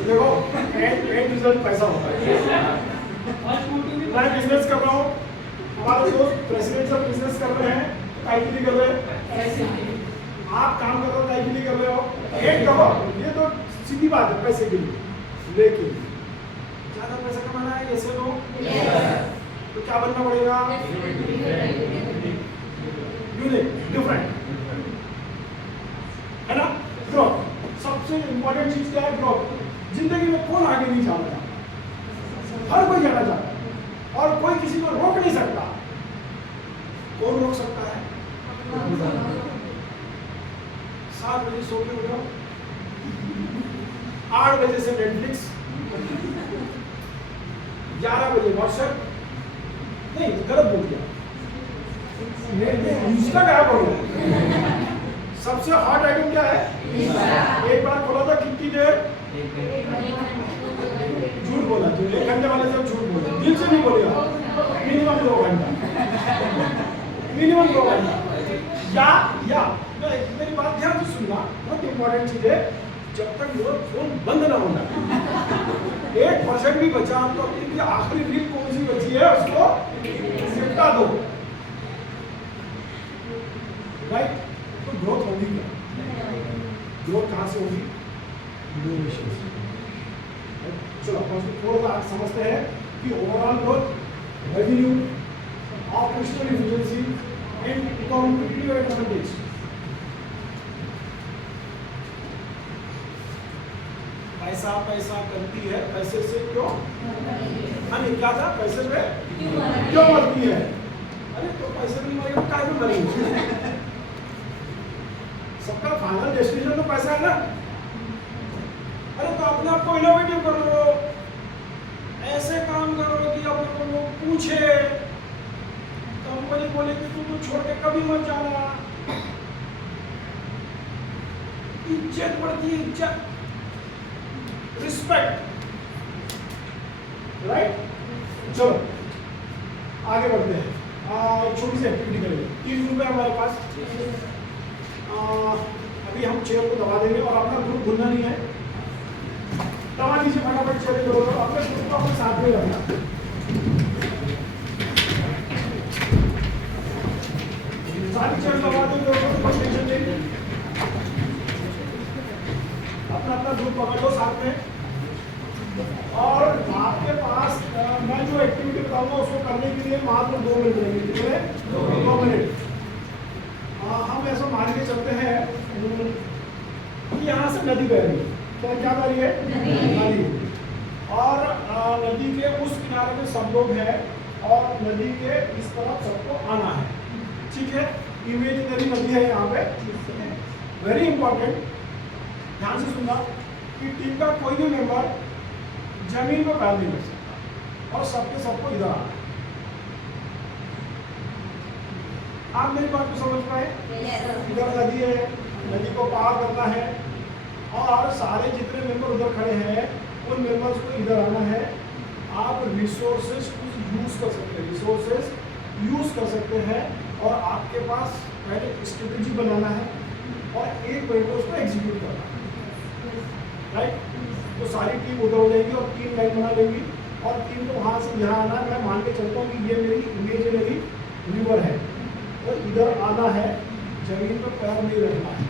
देखो एंड रिजल्ट पैसा होता है। मैं बिजनेस कर रहा हूँ, हमारे दोस्त प्रेसिडेंट सब बिजनेस कर रहे हैं, काय के लिए कर रहे हैं? आप काम कर रहे हो काय के लिए कर रहे हो? एक करो, ये तो सीधी बात है पैसे के लिए। लेकिन ज्यादा पैसा कमाना है ऐसे लो, तो क्या बनना पड़ेगा? यूनिक, डिफरेंट, है ना? ग्रोथ सबसे इंपॉर्टेंट चीज क्या है? ग्रोथ। जिंदगी में कौन आगे नहीं जाता? हर कोई जाना चाहता है और कोई किसी को रोक नहीं सकता। कौन रोक सकता है? 7 बजे सो के उठो, 8 बजे से नेटफ्लिक्स, 11 बजे व्हाट्सएप, नहीं गलत बोल दिया, इंस्टा गायब हो गया। सबसे हॉट आइटम क्या है? एक बार खोला था कितनी देर? झूठ बोला, जो 1 घंटे वाले सब झूठ बोले, दिल से नहीं बोलेगा। मिनिमम 2 घंटा, मिनिमम 2 घंटा। या मेरी बात ध्यान से सुनना, बहुत इंपॉर्टेंट चीज है। जब तक वो फोन बंद ना होना, 1% भी बचा तो अपनी आखिरी रील कौन सी बची है उसको निपटा दो, राइट? तो ग्रोथ होगी क्या? ग्रोथ कहाँ से होगी? इनोवेशन से। चलो अपन थोड़ा सा समझते हैं कि overall growth, revenue, operational efficiency and competitive advantage. पैसा पैसा करती है, पैसे से क्यों? अरे क्या था? पैसे से क्यों मरती है? अरे तो पैसे नहीं मरेगा तो क्या करेंगे? सबका फाइनल डेस्टिनेशन तो पैसा है ना। अरे तो अपने आप को इनोवेटिव करो, ऐसे काम करो कि अपने को लोग पूछे, कंपनी बोले कि तुम तो छोड़ के कभी मत जाना। इज्जत बढ़ती है, इज्जत, रिस्पेक्ट, राइट? चलो आगे बढ़ते हैं। एक छोटी सी एक्टिविटी करेंगे। 3 ग्रुप है हमारे पास। अभी हम चेयर को दबा देंगे और अपना ग्रुप भूलना नहीं है। दबा दीजिए फटाफट चेयर को, अपने ग्रुप को अपने साथ में रखना। सारी चेयर दबा देंगे, कोई टेंशन नहीं। अपना ग्रुप पकड़ लो साथ में। और आपके पास मैं जो एक्टिविटी बताऊंगा उसको करने के लिए मात्र 2 मिनट लगेंगे। कितने? 2 मिनट। हम ऐसा मान के चलते हैं कि यहाँ से नदी बह रही है। तो क्या बह रही है? नदी। और नदी के उस किनारे में सब लोग हैं और नदी के इस तरफ सबको आना है, ठीक है? इमेजिनरी नदी है यहाँ पे। वेरी इंपॉर्टेंट, ध्यान से सुनना कि टीम का कोई भी मेंबर जमीन पे पैर नहीं रख सकता और सबको इधर आना है। आप मेरी बात को समझ पाए? इधर नदी है, नदी को पार करना है और सारे जितने मेंबर उधर खड़े हैं उन मेंबर्स को इधर आना है। आप रिसोर्सेज यूज कर सकते हैं, रिसोर्सेज यूज कर सकते हैं और आपके पास पहले स्ट्रेटेजी बनाना है और 1 मिनट में उसको एग्जीक्यूट करना है, राइट? तो सारी टीम उधर हो जाएगी और 3 लाइन बना लेंगी और टीम को वहाँ से यहाँ आना है। मैं मान के चलता हूँ कि ये मेरी इमेजिनरी रिवर है और इधर आना है, जमीन पर पैर नहीं रखना है।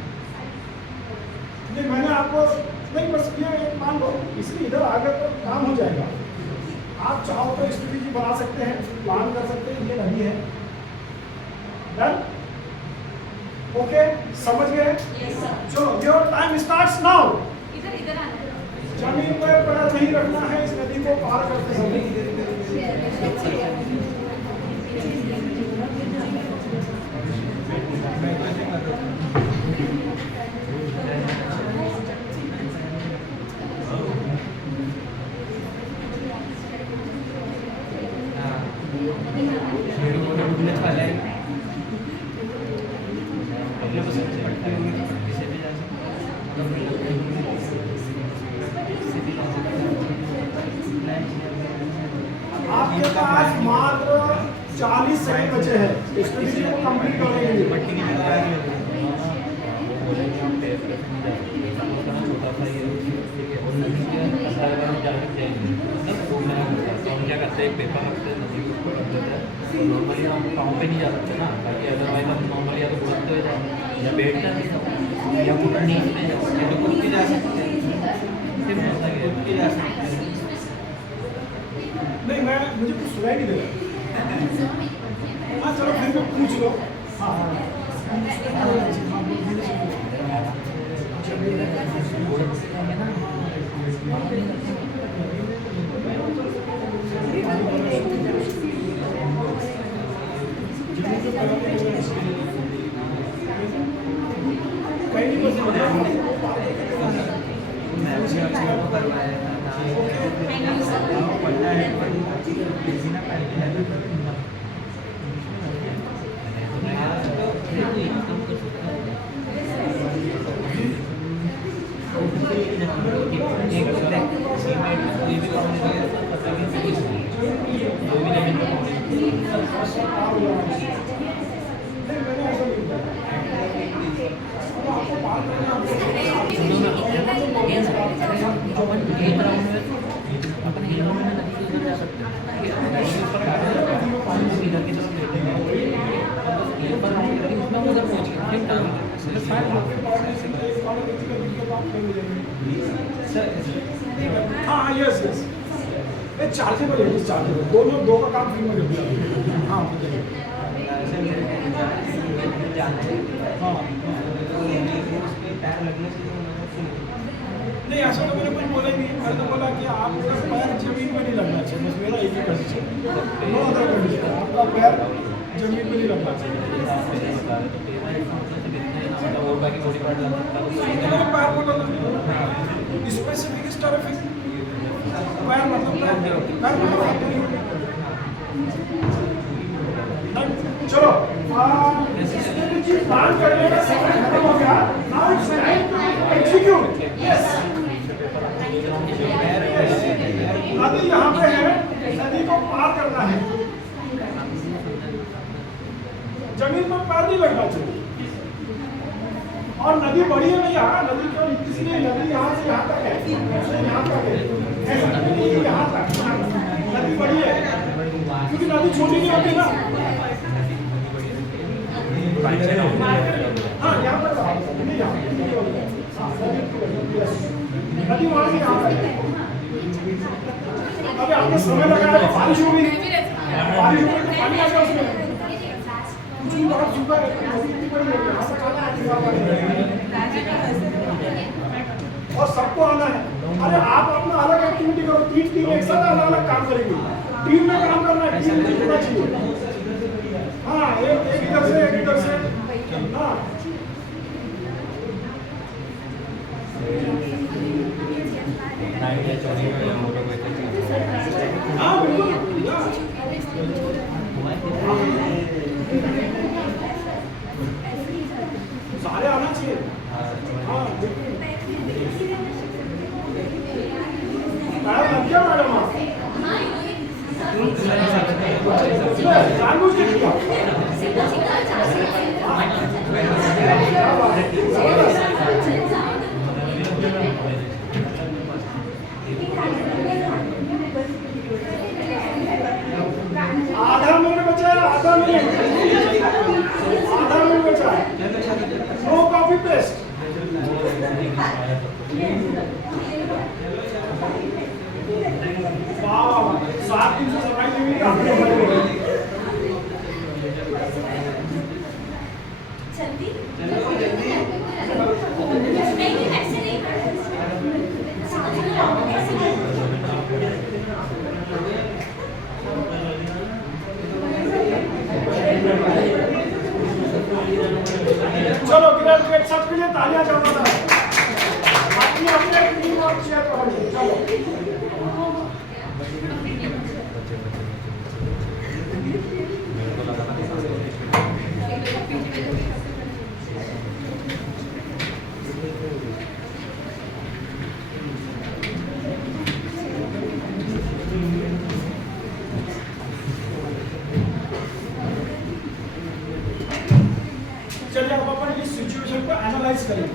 नहीं मैंने आपको नहीं, बस ये एक मान लो, इसलिए इधर आगे तो काम हो जाएगा। आप चाहो तो स्ट्रेटेजी बना सकते हैं, प्लान कर सकते हैं। ये नदी है, डन? ओके, समझ गए? चलो योर टाइम स्टार्ट्स नाउ। इधर आना। जमीन पर पैर नहीं रखना है इस नदी को पार करते समय। आपके पास मात्र 40 सेकंड बचे हैं स्ट्रेटेजी को कंप्लीट करने के लिए। क्या करते हैं, पेपर रखते हैं, नदी के ऊपर रख देते हैं। नॉर्मली हम पाँव पे नहीं जा सकते ना, ताकि अदरवाइज हम नॉर्मली तो या तो बुढ़ते हुए जाओ या बैठ कर या कुछ नीचे में जाओ या तो कुछ के जा सकते हैं सिर्फ ऐसा ही है के जा सकते हैं। नहीं मैं मुझे कुछ सुनाई नहीं दे रहा। हाँ चलो फिर भी पूछ लो। कहीं नहीं बस हाँ यस यस ये चार्जेबल है चार्जेबल दोनों दो का काम फ्री में कर दिया। हाँ बताइए। हाँ नहीं ऐसा तो मैंने कुछ बोला ही नहीं। मैंने तो बोला कि आपका पैर जमीन में नहीं लगना चाहिए बस मेरा एक ही कंडीशन नो अदर कंडीशन आपका पैर जमीन में नहीं लगना चाहिए। और बाकी बॉडी पार्ट लग सकता मैंने पैर बोला स्पेसिफिक स्टेरिफिक पैर मतलब पैर मतलब चलो प्लान करने का समय खत्म हो गया। Now it's time to execute. Yes नदी यहाँ पे है नदी को पार करना है जमीन पर पैर नहीं लगना चाहिए और नदी बड़ी है भैया नदी क्यों इसलिए नदी यहाँ से यहाँ तक है यहाँ तक है ऐसा नहीं कि यहाँ तक नदी बड़ी है क्योंकि नदी छोटी नहीं होती ना। हाँ यहाँ पर नदी वहाँ से यहाँ तक अभी आपने समय लगाया तो बारिश हो गई बारिश हो गई तो पानी आ गया उसमें कुछ नहीं बहुत सूखा है नदी इतनी बड़ी है यहाँ से और सबको आना है। अरे आप अपना अलग एक्टिविटी करो 3 टीम एक साथ अलग अलग काम करेंगी टीम में काम करना है टीम में जुड़ना चाहिए। हाँ एक इधर से एक इधर से। हाँ हाँ बिल्कुल सारे आना चाहिए। हाँ बिल्कुल लग गया मैडम आप जानबूझ के किया। आधा मिनट बचा है आधा मिनट बचा है। No copy paste. वाह 7 दिन से सफाई नहीं आपने जल्दी नहीं ऐसे नहीं चलो ग्रेजुएट सबके लिए तालियां जमा है। अपनी अपने टीम और शेयर करो। चलो चलिए अब अपन इस सिचुएशन को एनालाइज करें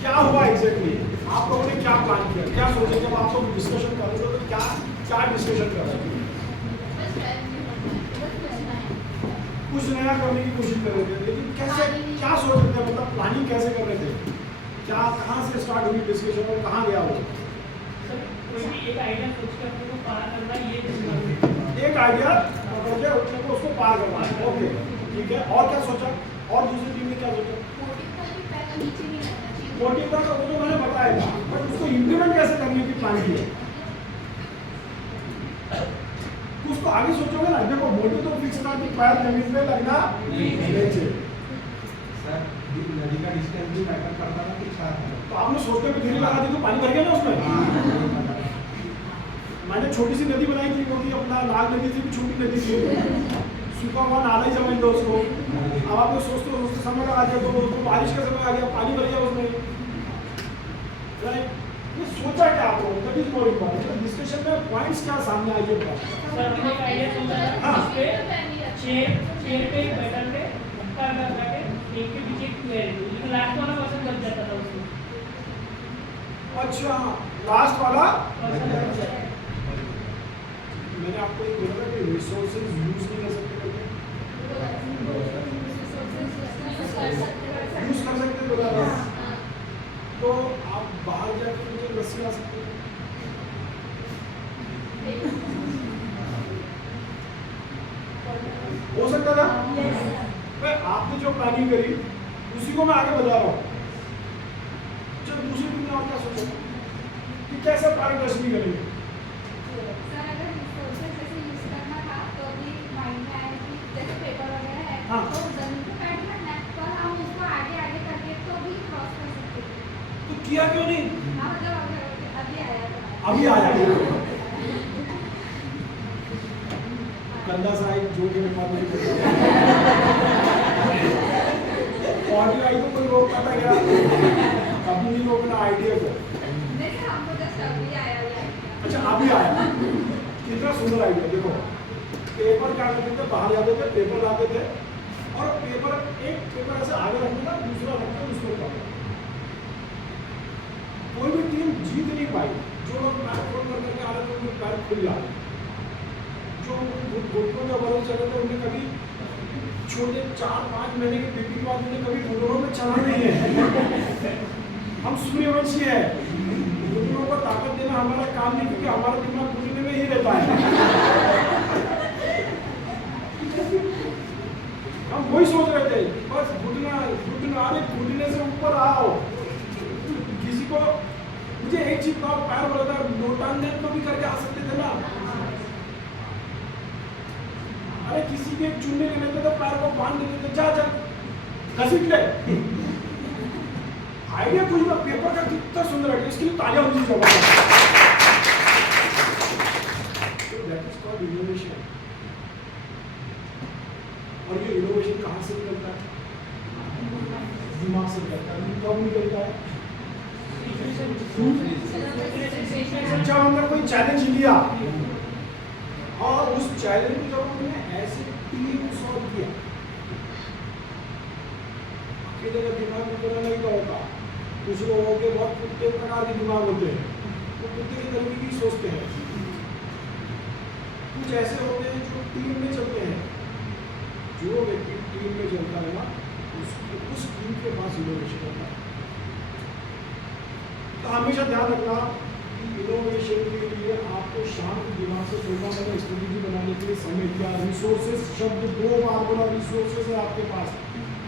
क्या हुआ एग्जैक्टली आप लोगों ने क्या प्लान किया क्या सोचा जब आप लोग डिस्कशन कर रहे हो तो क्या क्या डिस्कशन कर रहे थे कुछ नया करने की कोशिश कर रहे थे, लेकिन कैसे, क्या सोच रहे थे, मतलब प्लानिंग कैसे कर रहे थे, क्या कहाँ से स्टार्ट हुई डिस्कशन और कहाँ गया वो? सर कोई भी एक आइडिया सोच कर अपने को पार करना ये डिस्कशन। एक आइडिया पकड़ के अपने को उसको पार करना है, ओके ठीक है। और क्या सोचा, और दूसरी टीम ने क्या सोचा? मोटिव का वो तो मैंने बताया था, बट उसको इम्प्लीमेंट कैसे करने की प्लान की है, कुछ तो आगे सोचोगे ना। देखो मोटिव तो फिक्स था कि पैर जमीन पे लगना नहीं चाहिए, सर नदी का डिस्टेंस भी मैटर करता था कि 4 है। तो आपने सोचते हुए धीरे लगा दी तो पानी भर गया ना उसमें। मैंने छोटी सी नदी बनाई थी, वो थी अपना नाग नदी थी, छोटी नदी थी, सूखा हुआ नाला ही समझ लो उसको। अब आप लोग सोचते सोचते समय लगा दिया, तो उसको बारिश का समय आ गया, पानी भर गया उसमें, राइट। ये सोचा क्या आप लोगों, that is more important. Discussion में पॉइंट्स क्या सामने आइए बताओ। सर हमने एक आइडिया सोचा था जिसपे चेयर पे एक बैठल पे धक्का लगा के एक के पीछे एक प्लेयर है, लेकिन लास्ट वाला पर्सन दब जाता था उसमें। अच्छा, लास्ट वाला पर्सन दब जाता है। मैंने आपको ये बोला कि रिसोर्सेज यूज नहीं कर सकते करके, यूज कर सकते दोबारा, तो आप बाहर जाकर मुझे रस्सी ला सकते हो। हो सकता था, मैं आपने जो प्लानिंग करी उसी को मैं आगे बढ़ा रहा हूँ। चलो दूसरी टीम ने और क्या सोचा कि कैसे प्लान रश्मि करेंगे। हाँ। तो किया क्यों नहीं? अभी आया गंदा सा एक जो के बाद ऑडियो आई तो कोई रोक पाता क्या? अभी नहीं रोकना आइडिया को। अच्छा अभी आया, कितना सुंदर आइडिया। देखो पेपर क्या करते थे, बाहर जाते थे, पेपर लाते थे और पेपर एक पेपर ऐसे आगे रखते था, दूसरा रखते उसको पढ़ते। कोई भी टीम जीत नहीं पाई, जो लोग मैराथन करके आ रहे थे उनके पैर खुल जाते, जो घुटनों में बल चले थे उन्हें कभी छोटे 4-5 महीने के बीपी के बाद उन्हें कभी घुटनों में चला नहीं है। हम सूर्यवंशी है, घुटनों को ताकत देना हमारा काम नहीं, क्योंकि हमारा दिमाग घुटने में ही रहता है। हम वही सोच रहे थे, बस घुटना घुटना, अरे घुटने से ऊपर आओ। किसी को मुझे एक चीज बताओ, पैर बोला था नोटांगने तो भी करके आ सकते थे ना। अरे किसी के चुनने के लेते तो पैर को बांध देते थे, जा चल घसीट ले। आइडिया कुछ ना, पेपर का कितना सुंदर है, इसके लिए तालियां होनी चाहिए। That is called innovation. और ये इनोवेशन कहाँ से निकलता है? दिमाग से निकलता है। कब निकलता है? जब हमने कोई चैलेंज लिया और उस चैलेंज को जब हमने ऐसे टीम सॉल्व किया, अकेले का दिमाग निकलना नहीं का होता। कुछ लोगों के बहुत कुत्ते प्रकार के दिमाग होते हैं, वो कुत्ते की तरीके की सोचते हैं। कुछ ऐसे होते हैं जो टीम में चलते हैं। जो व्यक्ति टीम में चलता है ना, उस टीम के पास इनोवेशन होता है। तो हमेशा ध्यान रखना कि इनोवेशन के लिए आपको शांत दिमाग से सोचना पड़ेगा। स्ट्रेटेजी बनाने के लिए समय दिया। रिसोर्सेज शब्द 2 बार बोला, रिसोर्सेज है आपके पास,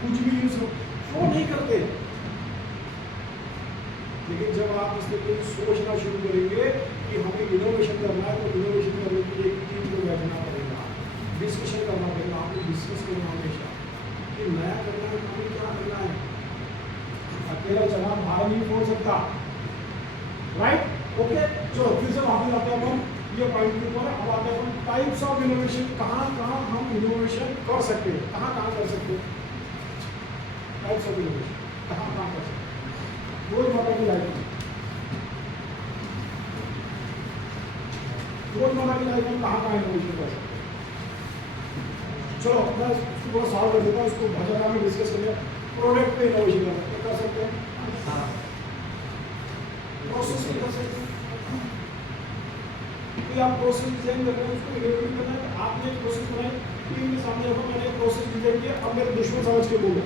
कुछ भी यूज वो नहीं करते। लेकिन जब आप इसके लिए सोचना शुरू करेंगे कि हमें इनोवेशन करना है, तो इनोवेशन करने के लिए एक टीम को बैठना पड़ेगा, डिस्कशन करना पड़ेगा। आपको डिस्कस करना हमेशा कि नया करना है, हमें क्या करना है। अकेला चला भार नहीं फोड़ सकता, राइट? ओके, चलो फिर से वापस आते हैं हम ये पॉइंट के ऊपर। अब आते हैं हम टाइप्स ऑफ इनोवेशन। कहाँ कहाँ हम इनोवेशन कर सकते हैं, कहाँ कहाँ कर सकते हैं? टाइप्स ऑफ इनोवेशन कहाँ कहाँ कर सकते हैं? रोजमर्रा की लाइफ में, रोजमर्रा की लाइफ में कहाँ कहाँ इनोवेशन कर सकते हैं? चलो मैं उसको थोड़ा सॉल्व कर देता हूँ, उसको भाषा में डिस्कस करें। प्रोडक्ट पे इनोवेशन कर सकते हैं, प्रोसेस भी कर सकते हैं। कोई आप प्रोसेस डिजाइन कर रहे हैं, उसको इनोवेटिव करना है, आपने एक प्रोसेस बनाई, टीम के सामने रखो, मैंने प्रोसेस डिजाइन किया, अब मेरे दुश्मन समझ के बोलो।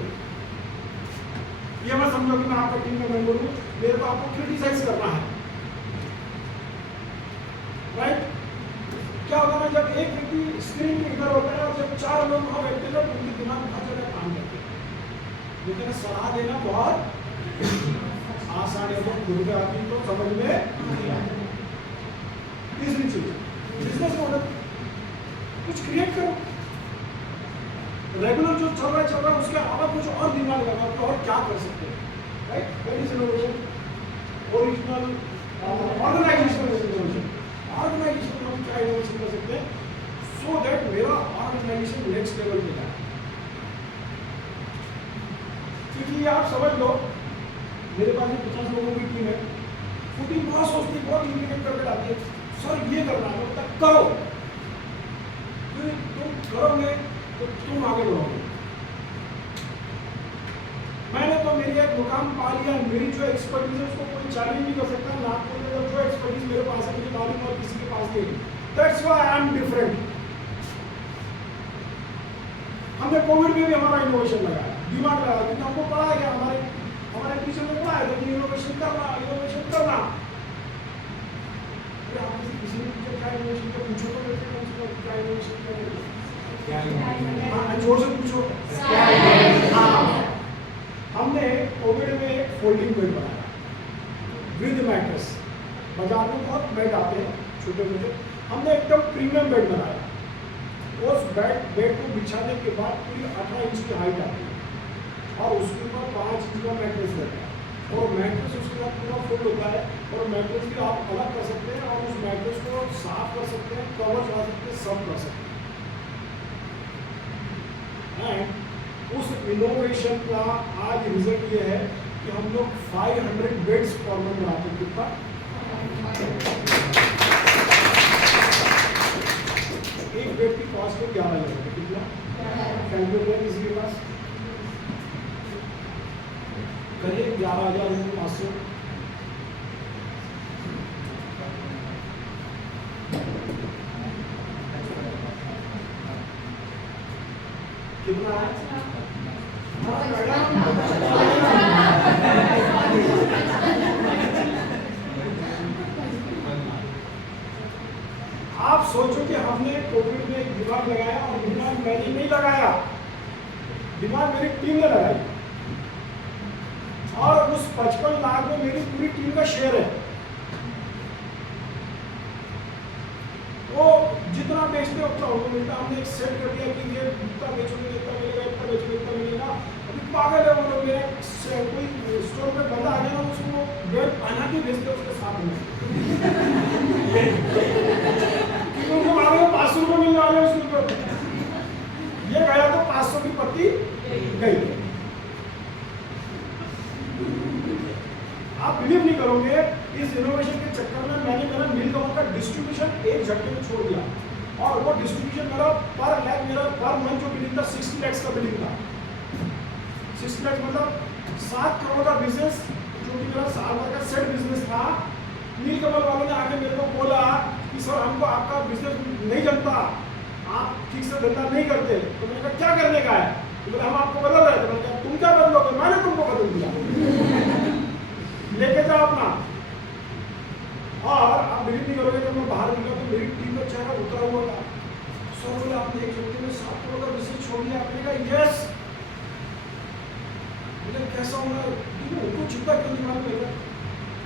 ये मत समझो कि मैं आपका टीम में मेंबर हूँ, मेरे को आपको क्रिटिसाइज करना है, राइट? क्या होगा ना, जब एक व्यक्ति स्क्रीन के इधर होता है और जब 4 लोग वहां बैठते हैं तो उनके दिमाग बहुत ज्यादा काम करते हैं, लेकिन सलाह देना बहुत आसान है, तो खुद के आदमी को समझ में नहीं आता। तीसरी चीज, बिजनेस मॉडल कुछ क्रिएट करो, रेगुलर जो चल रहा है उसके अलावा कुछ और दिमाग लगाओ कि और क्या कर सकते हैं, right? That is innovation. Original organisational innovation, organisation में हम क्या इनोवेशन कर सकते हैं सो दैट मेरा ऑर्गेनाइजेशन नेक्स्ट लेवल पे जाए। क्योंकि आप समझ लो, मेरे पास 50 लोगों की टीम है, वो टीम बहुत सोचती, बहुत इम्प्लीमेंट करके लाती है, सर ये करना है, तब करो, तुम करोगे तो तुम आगे बढ़ोगे। मैंने तो मेरी एक मुकाम पा लिया, मेरी जो एक्सपर्टीज है उसको कोई चैलेंज नहीं कर सकता, नागपुर में जो एक्सपर्टीज मेरे पास है मुझे मालूम और किसी के पास नहीं। That's why I am different. हमने कोविड में भी हमारा इनोवेशन लगाया, दिमाग लगाया, क्योंकि हमको पढ़ाया गया, हमारे टीचर ने पढ़ाया था कि इनोवेशन करना। अरे आप किसी ने पूछा क्या इनोवेशन का, पूछो तो क्या इनोवेशन का, जोर से पूछो। हाँ, हमने कोविड में एक फोल्डिंग बेड बनाया विद मैट्रेस। बाजार में बहुत बेड आते हैं छोटे छोटे, हमने एकदम प्रीमियम बेड बनाया। उस बेड को बिछाने के बाद पूरी 18 इंच की हाइट आती है और उसके ऊपर 5 इंच का मैट्रेस रहता है, और मैट्रेस उसके बाद पूरा फुल होता है, और मैट्रेस भी आप अलग कर सकते हैं और उस मैट्रेस को साफ कर सकते हैं, कवर चला सकते हैं, सब कर सकते हैं। एंड उस इनोवेशन का आज रिजल्ट ये है कि हम लोग 500 बेड्स पर मंथ बनाते हैं। कितना? एक बेड की कॉस्ट में 11,000 है। कितना? कैलकुलेटर है किसी के पास? करिए 11,500। कितना है? आप सोचो कि हमने कोविड में एक दिमाग लगाया, और दिमाग मैंने नहीं लगाया, दिमाग मेरी टीम ने लगाई, और उस 55 लाख में मेरी पूरी टीम का शेयर है। वो जितना बेचते उतना उनको मिलता। हमने एक सेट कर दिया कि ये इतना बेचोगे इतना मिलेगा, इतना बेचोगे इतना मिलेगा। अभी पागल है वो लोग, मेरा कोई स्टोर पे बंदा आ गया ना, उसको बेड पहना के बेचते उसके साथ में, क्योंकि उनको मालूम है 500 रुपये मिलने वाले उसके ऊपर। ये गया तो 500 की पत्ती गई। आप बिलीव नहीं करोगे, इस इनोवेशन के चक्कर में मैंने मेरा नीलकमल का डिस्ट्रीब्यूशन एक झटके में छोड़ दिया, और वो डिस्ट्रीब्यूशन मेरा पर मंथ जो बिलिंग था 60 लाख का बिलिंग था। 60 लाख मतलब 7 करोड़ का बिजनेस, जो कि मेरा साल भर का सेट बिजनेस था। नीलकमल वालों ने आके मेरे को बोला कि सर हमको आपका बिजनेस नहीं जमता, आप ठीक से धंधा नहीं करते। तो मैंने कहा क्या करने का है? तो बोले हम आपको बदल रहे थे। मैंने कहा तुम क्या बदलोगे, मैंने तुमको बदल दिया, लेके जाओ अपना। और आप बिलीव नहीं करोगे, जब मैं बाहर निकला तो मेरी टीम का चेहरा उतरा हुआ था। सर बोले आपने एक झटके में 7 करोड़ का बिजनेस छोड़ दिया। आपने कहा यस। बोले कैसा होगा, उनको चिंता क्यों नहीं मालूम है?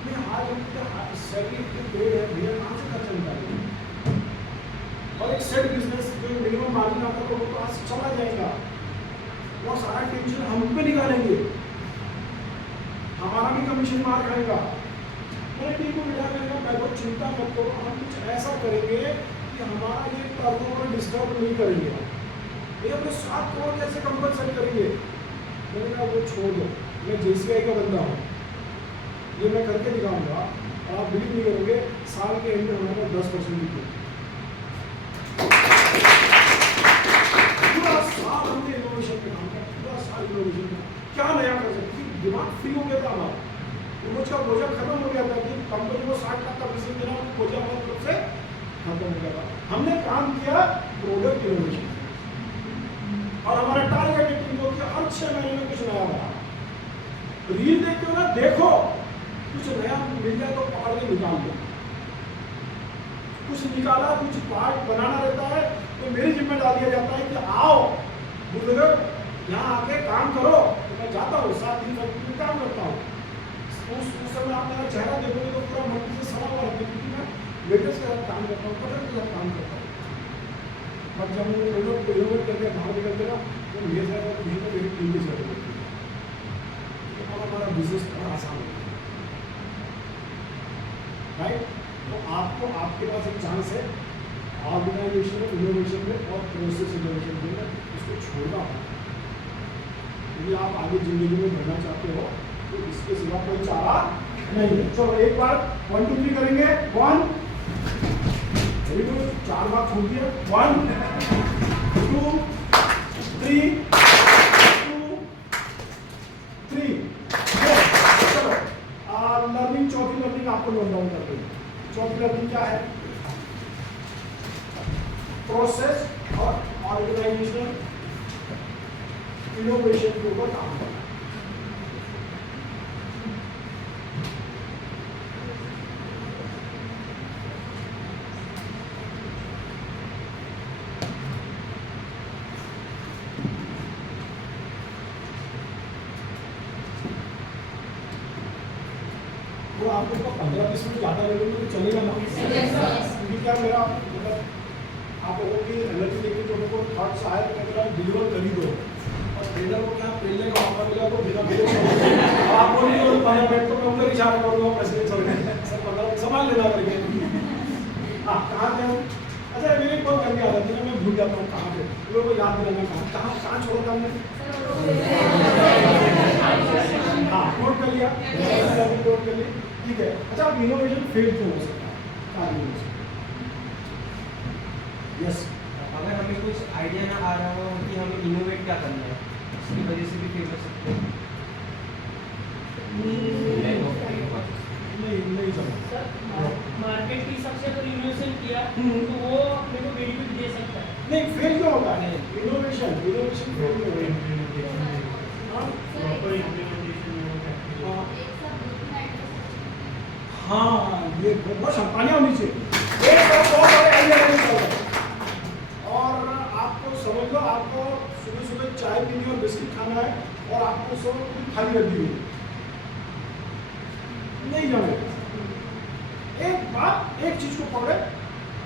मैं आज उनके सैलरी इतने पेड है, भैया कहाँ से खर्चा निकालेंगे? और एक सेट बिजनेस जो मिनिमम मार्जिन आता है वो तो आज चला जाएगा, वो सारा टेंशन हम पे निकालेंगे, हमारा भी कमीशन मार खाएगा। मैंने टीम को बिठा कर मैं बहुत चिंता मत करो, हम कुछ ऐसा करेंगे कि हमारा ये टर्नओवर डिस्टर्ब नहीं करेंगे। ये अपने 7 करोड़ कैसे कंपनसेट करेंगे? मैंने कहा वो छोड़ दो, मैं JCI का बंदा हूँ, ये मैं करके दिखाऊंगा। और आप बिलीव नहीं करोगे, साल के एंड में हमारे पास 10% की पूरा साल हमने इनोवेशन पे काम किया, पूरा साल इनोवेशन में क्या नया कर सकते, दिमाग फ्री हो गया था हमारा। रोज का बोझा खत्म हो गया था कि कंपनी को 60 लाख का बिजनेस देना, बोझा हमारी तरफ से खत्म हो गया था। हमने काम किया प्रोडक्ट इनोवेशन। और हमारा टारगेट है टीम को कि हर 6 महीने में कुछ नया बना। रील देखते हो ना, देखो कुछ नया मिल जाए तो पकड़ के निकाल दो। कुछ निकाला, कुछ पार्ट बनाना रहता है तो मेरी जिम्मेदारी दिया जाता है कि आओ बुजुर्ग यहाँ आके काम करो। तो मैं जाता हूँ 7 दिन तक मैं काम करता हूँ। उस समय आप मेरा चेहरा देखोगे तो पूरा मन से सड़ा हुआ रहता है, क्योंकि मैं लेटेस्ट के साथ काम करता हूँ, कटर के साथ काम करता हूँ। बट जब वो लोग इनोवेट करके बाहर निकलते ना तो मेरे साथ मेरी टीम भी चल रही है, तो हमारा बिजनेस थोड़ा आसान होता है, राइट। तो आपको आपके पास एक चांस है ऑर्गेनाइजेशन इनोवेशन में और प्रोसेस इनोवेशन में, उसको छोड़ना होगा। यदि आप आगे जिंदगी में बढ़ना चाहते हो तो इसके सिवा कोई चारा नहीं है। चलो एक बार 1 2 3 करेंगे। 1 वेरी गुड, 4 बार छोड़ दिया। 1 2 3 2 3 चलो लर्निंग, चौथी लर्निंग आपको नोट डाउन कर देंगे। चौथी लर्निंग क्या है? प्रोसेस और ऑर्गेनाइजेशन इनोवेशन के ऊपर काम करना। तो आपको 15-20 मिनट ज़्यादा लगेंगे तो चलेगा ना? क्योंकि क्या मेरा मतलब आप लोगों की एनर्जी देखिए, जो लोगों को थॉट्स आए तो मेरा डिलीवर कर ही दो। और ट्रेनर को क्या पहले का मौका मिला तो बिना भेजे आप बोलिए 15 मिनट तो मैं उधर ही इशारा करूँगा प्रेसिडेंट सर 15 मिनट संभाल लेना करके। हाँ कहाँ थे हम? अच्छा मेरे एक बहुत गंदी आदत है, मैं भूल जाता हूँ कहाँ पे, लोगों को याद दिलाना कहाँ छोड़ा था हमने। हाँ नोट कर लिया, नोट कर लिया, ठीक है। अच्छा अब इनोवेशन फेल क्यों हो सकता है? यस, अगर हमें कुछ आइडिया ना आ रहा हो कि हमें इनोवेट क्या करना है, उसकी वजह से भी फेल कर सकते हैं। नहीं समझ। मार्केट के हिसाब से अगर इनोवेशन किया तो वो अपने को बेनिफिट दे सकता है। नहीं फेल क्यों होता है? इनोवेशन फेल क्यों होता है? हाँ ये बहुत संपानियाँ होनी चाहिए। एक बहुत बड़े आइडिया नहीं चलता। और आपको समझ लो, आपको सुबह सुबह चाय पीनी और बिस्किट खाना है और आपको सब कुछ खाली रख दी हुई नहीं जाने। एक बात, एक चीज को पकड़े,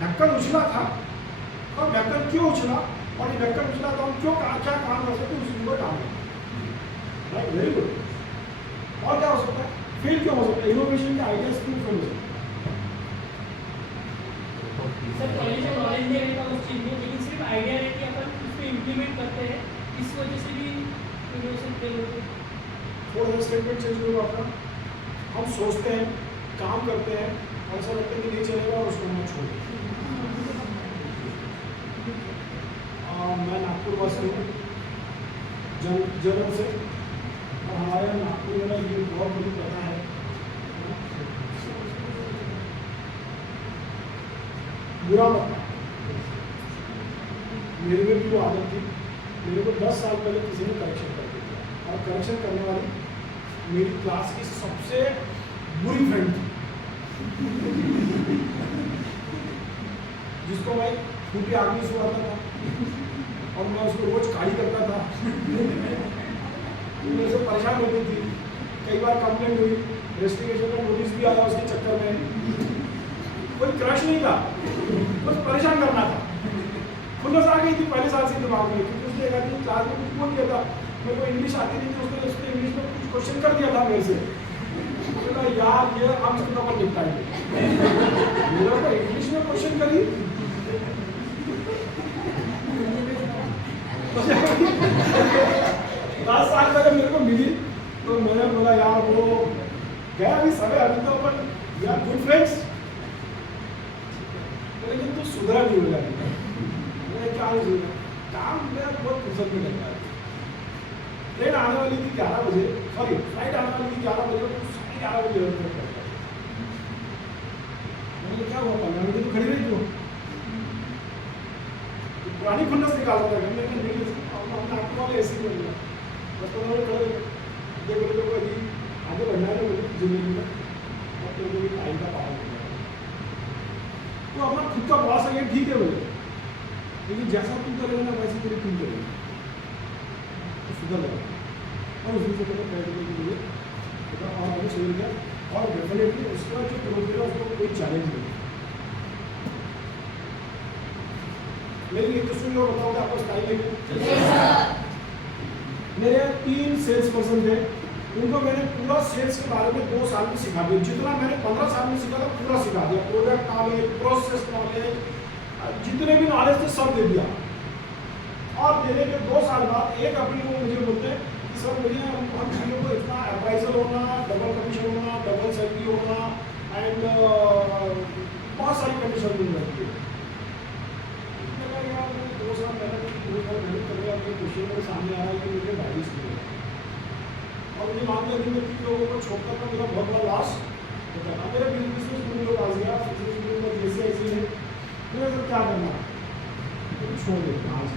ढक्कन उछला था और ढक्कन क्यों उछला और ये ढक्कन उछला तो हम क्यों क्या काम कर सकते उसी पर काम है। Right, very good. और क्या हो सकता है? फेल क्यों हो सकता है? इनोवेशन के आइडियाज क्यों फेल हो सकते हैं? सर पहले से नॉलेज नहीं रहता उस चीज़ में, लेकिन सिर्फ आइडिया रहती है, अपन उसको इम्प्लीमेंट करते हैं, इस वजह से भी इनोवेशन फेल होते हैं। थोड़ा सा स्टेटमेंट चेंज होगा आपका। हम सोचते हैं, काम करते हैं, ऐसा लगता है कि नहीं चलेगा और उसको हम छोड़ दें। मैं नागपुर वासी हूँ जन्म से, और हमारे नागपुर में ना ये बहुत बड़ी प्रथा है, बुरा मत मानो। मेरे में भी वो आदत थी। मेरे को 10 साल पहले किसी ने करेक्शन कर दिया और करेक्शन करने वाली मेरी क्लास की सबसे बुरी फ्रेंड थी, जिसको मैं खूटी आदमी सुनाता था और मैं उसको रोज काढ़ी करता था। मेरे से परेशान होती थी, कई बार कंप्लेंट हुई, रेस्टिगेशन का नोटिस भी आया उसके चक्कर में। कोई क्रश नहीं था, बस परेशान करना था। खुलस आ गई थी पहले साल से दिमाग में, क्योंकि उसने एक आदमी क्लास में कुछ बोल दिया था, मेरे को इंग्लिश आती नहीं थी, उसने उसने इंग्लिश में कुछ क्वेश्चन कर दिया था मेरे से। तो यार ये हम इसको कब निपटाएंगे? मेरा को इंग्लिश में क्वेश्चन करी 10 साल पहले मेरे को मिली तो मैंने बोला यार वो गया अभी समय अभी तो अपन यार गुड फ्रेंड्स, लेकिन तू सुधरा नहीं हो जाएगा। मैं क्या नहीं सुधरा, काम मेरा बहुत फुर्सत में लगता है। ट्रेन आने वाली थी 11 बजे, सॉरी फ्लाइट आने वाली थी 11 बजे, तो 11:30 बजे एयरपोर्ट पर था। मैंने क्या हुआ 15 मिनट तो खड़ी रही तो पुरानी खुन्नस निकाल रहा था हमने कहा नहीं हमने आपको वाले ऐसे ही बोलेगा बस तो उन्होंने खड़े ये बोले तो अभी आगे बढ़ना है मुझे जिंदगी में और तो मुझे टाइम का पावर होगा तो अपना खुद का बॉस है ये ठीक है बोले लेकिन जैसा तुम करेगा ना वैसे तेरी तुम करेगा तो सुधर लगा और उसी से पहले पैर के लिए और आगे सुधर गया और डेफिनेटली उसका जो ग्रोथ है उसको कोई चैलेंज नहीं मेरी एक तो सुनिए और बताओगे आपको स्टाइल है मेरे 3 सेल्स पर्सन थे उनको मैंने पूरा सेल्स के बारे में 2 साल में सिखा दिया जितना मैंने 15 साल में सीखा था पूरा सिखा दिया प्रोडक्ट नॉलेज प्रोसेस नॉलेज जितने भी नॉलेज थे सब दे दिया और देने के 2 साल बाद एक अप्रैल को मुझे बोलते हैं कि सर मुझे हम चीज़ों को इतना अप्राइजल होना डबल कमीशन होना डबल सैलरी होना एंड बहुत सारी कंडीशन मिल जाती है 2 साल मेहनत कर रहा है क्वेश्चन मेरे सामने आ रहा है कि मुझे डायबिटीज की है और मुझे मान लिया कि मैं 3 लोगों को छोड़कर का मेरा बहुत बड़ा लॉस होता है मेरे बिजनेस में शुरू लोग आ गया बिजनेस में जैसे ऐसे है मेरे तो क्या करना तो छोड़ देते हैं आज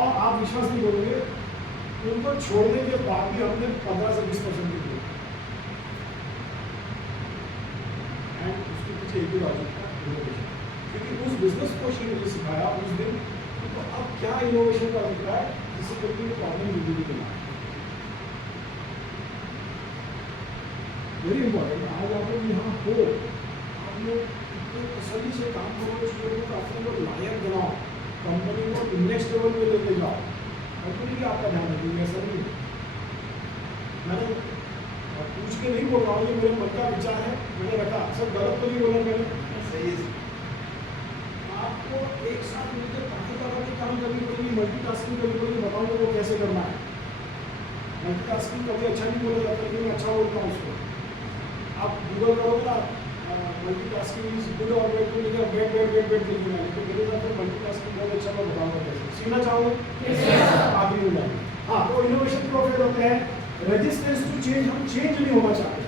और आप विश्वास नहीं करोगे उनको छोड़ने के बाद भी हमने 15 से 20% की एंड उसके पीछे एक ही लॉजिक था इनोवेशन क्योंकि उस बिजनेस को मुझे सिखाया उस दिन तो अब क्या इनोवेशन का अभिप्राय है जिससे कोई प्रॉब्लम जिंदगी के लिए वेरी इंपॉर्टेंट आज आप लोग यहाँ हो आप लोग तसल्ली से काम करो स्टूडेंट को अपने लोग लायक बनाओ कंपनी को नेक्स्ट लेवल पे लेके जाओ कंपनी की आपका ध्यान रखेंगे ऐसा नहीं मैंने पूछ के नहीं बोल रहा हूँ ये मेरे मन का विचार है मैंने रखा सब गलत तो नहीं बोला मैंने सही है आपको एक साथ मिलकर काफ़ी तरह के काम करनी पड़ेगी मल्टीटास्किंग करनी पड़ेगी बताऊँगा वो कैसे करना है मल्टीटास्किंग कभी अच्छा नहीं बोला जाता लेकिन अच्छा बोलता हूँ उसको आप गूगल करोगे ना मल्टीटास्किंग इज गुड और बैड तो लिखा बैड लिखना है तो मेरे साथ मल्टीटास्किंग बहुत अच्छा मैं बताऊँगा कैसे सीखना चाहोगे आगे हो जाएंगे हाँ तो इनोवेशन प्रोफेट होते हैं रेजिस्टेंस टू चेंज हम चेंज नहीं होना चाहते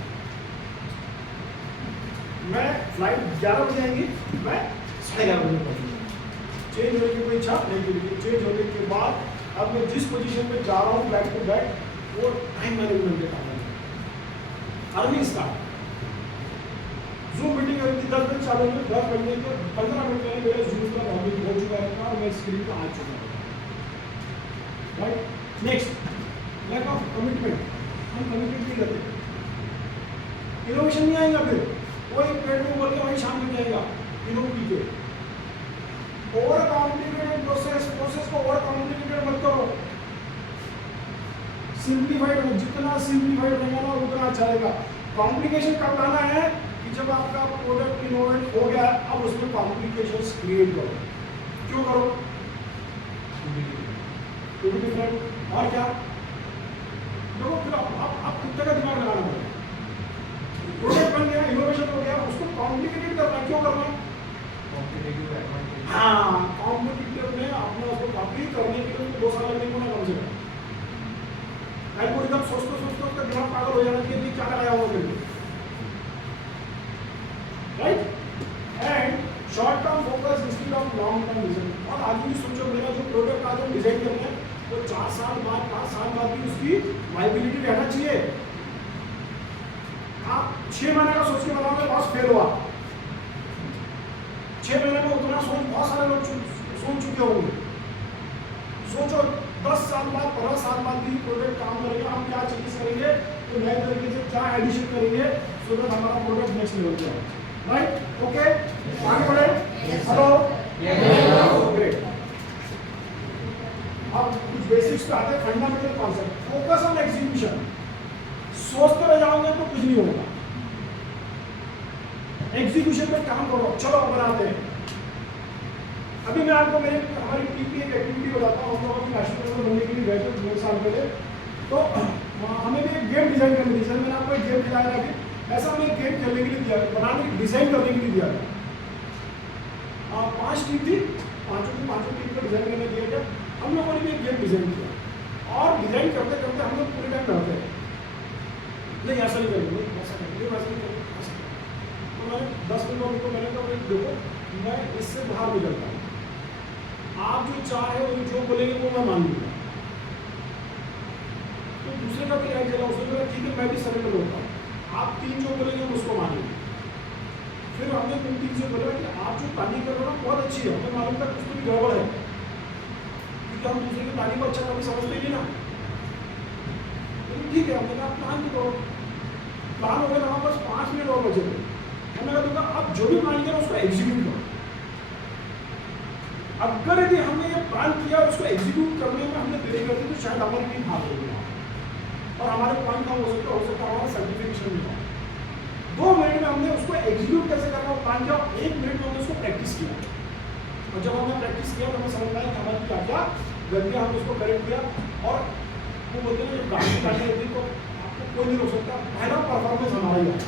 मैं फ्लाइट 11 बजे आएंगी मैं 11:30 बजे पहुँचूंगा चेंज होने की कोई इच्छा नहीं की चेंज होने के बाद अब मैं जिस पोजीशन पे जा रहा हूँ बैक टू बैक वो टाइम मैनेजमेंट के काम है अर्ली स्टार्ट जूम मीटिंग अभी 10 बजे चालू हुई 10 बजने के 15 मिनट पहले मेरे जूम का लॉगिन हो चुका है और मैं स्क्रीन पर आ चुका हूँ right next lack of commitment हम कमिटेड नहीं करते इनोवेशन नहीं आएगा फिर कोई पेड़ में बोल के वहीं शाम में जाएगा इनोवेटिव के ओवर कॉम्प्लिकेटेड प्रोसेस को ओवर कॉम्प्लिकेटेड मत करो सिंप्लीफाइड जितना सिंप्लीफाइड रहेगा ना उतना अच्छा रहेगा कॉम्प्लिकेशन कब लाना है कि जब आपका प्रोडक्ट इनोवेट हो गया अब उसमें कॉम्प्लिकेशंस क्रिएट करो क्यों करो टू बी डिफरेंट और क्या देखो फिर आप खुद का दिमाग लगाना पड़ेगा प्रोडक्ट बन गया इनोवेशन हो गया उसको कॉम्प्लिकेटेड करना क्यों करना हाँ कॉम्पिटिटिव में आपने उसको कॉपी करने के लिए 2 साल लगने को ना कम से कम एल्गोरिथम सोचते उसका दिमाग पागल हो जाना चाहिए क्या लगाया हुआ मेरे right and short term focus instead of long term vision और आगे भी सोचो मेरा जो प्रोडक्ट आज हम डिजाइन कर रहे हैं तो 4 साल बाद 5 साल बाद भी उसकी वाइबिलिटी रहना चाहिए आप 6 महीने का सोच के बनाओगे बॉस फेल हुआ 6 महीने में उतना सोच बहुत सारे लोग सोच चुके होंगे सोचो 10 साल बाद 15 साल बाद भी प्रोडक्ट काम करेगा हम क्या चेंजेस करेंगे तो नए तरीके से क्या एडिशन करेंगे सो दैट हमारा प्रोडक्ट नेक्स्ट लेवल पे आए राइट ओके आगे बढ़े हेलो ग्रेट अब कुछ बेसिक्स पे आते हैं fundamental concept focus on execution सोचते रह जाओगे तो कुछ नहीं होगा एग्जीक्यूशन में काम करो चलो बनाते हैं अभी मैं आपको हमारी टीम की एक एक्टिविटी बताता हूँ हम लोगों की नेशनल लेवल बनने के लिए गए थे 2 साल पहले तो हमें भी एक गेम डिजाइन करनी थी सर मैंने आपको एक गेम खिलाया अभी ऐसा हमें एक गेम खेलने के लिए दिया बनाने डिजाइन करने के लिए दिया था 5 टीम थी पाँचों टीम को डिजाइन करने दिया गया हम लोगों ने भी एक गेम डिजाइन किया और डिजाइन करते करते हम लोग पूरे टाइम रहते हैं नहीं ऐसा नहीं करेंगे ऐसा करेंगे वैसा नहीं करेंगे तो मैंने 10 मिनट उनको मैंने कहा भाई देखो मैं इससे बाहर निकलता हूँ, आप जो चाहे वो जो बोलेंगे वो मैं मान लूँगा। तो दूसरे का भी राइट चला, उसने बोला ठीक है मैं भी सरेंडर होता हूँ, आप 3 जो बोलेंगे हम उसको मानेंगे। फिर हमने उन 3 से बोला कि आप जो तारीफ कर रहे हो ना बहुत अच्छी है, हमें मालूम था कुछ तो भी गड़बड़ है, क्योंकि हम दूसरे की तारीफ अच्छा कभी समझते नहीं ना। लेकिन ठीक है, हमने कहा प्लान तो करो, प्लान हो गया ना, बस 5 मिनट और बचे थे। हमने कहा अब जो भी प्लान किया उसको एग्जीक्यूट करो। अगर यदि हमने ये प्लान किया और उसको एग्जीक्यूट करने में हमने देरी कर दी तो शायद हमारी टीम हार होगी और हमारे पॉइंट कम हो सकता हमारा सर्टिफिकेशन नहीं होगा। 2 मिनट में हमने उसको एग्जीक्यूट कैसे करना वो प्लान किया, 1 मिनट में हमने उसको प्रैक्टिस किया। और जब हमने प्रैक्टिस किया तो हमें समझ में आया कि हमारी क्या क्या गलतियाँ, हमने उसको करेक्ट किया। और वो बोलते हैं जब गाड़ी काटने होती तो आपको कोई नहीं रोक सकता, पहला परफॉर्मेंस हमारा ही आया।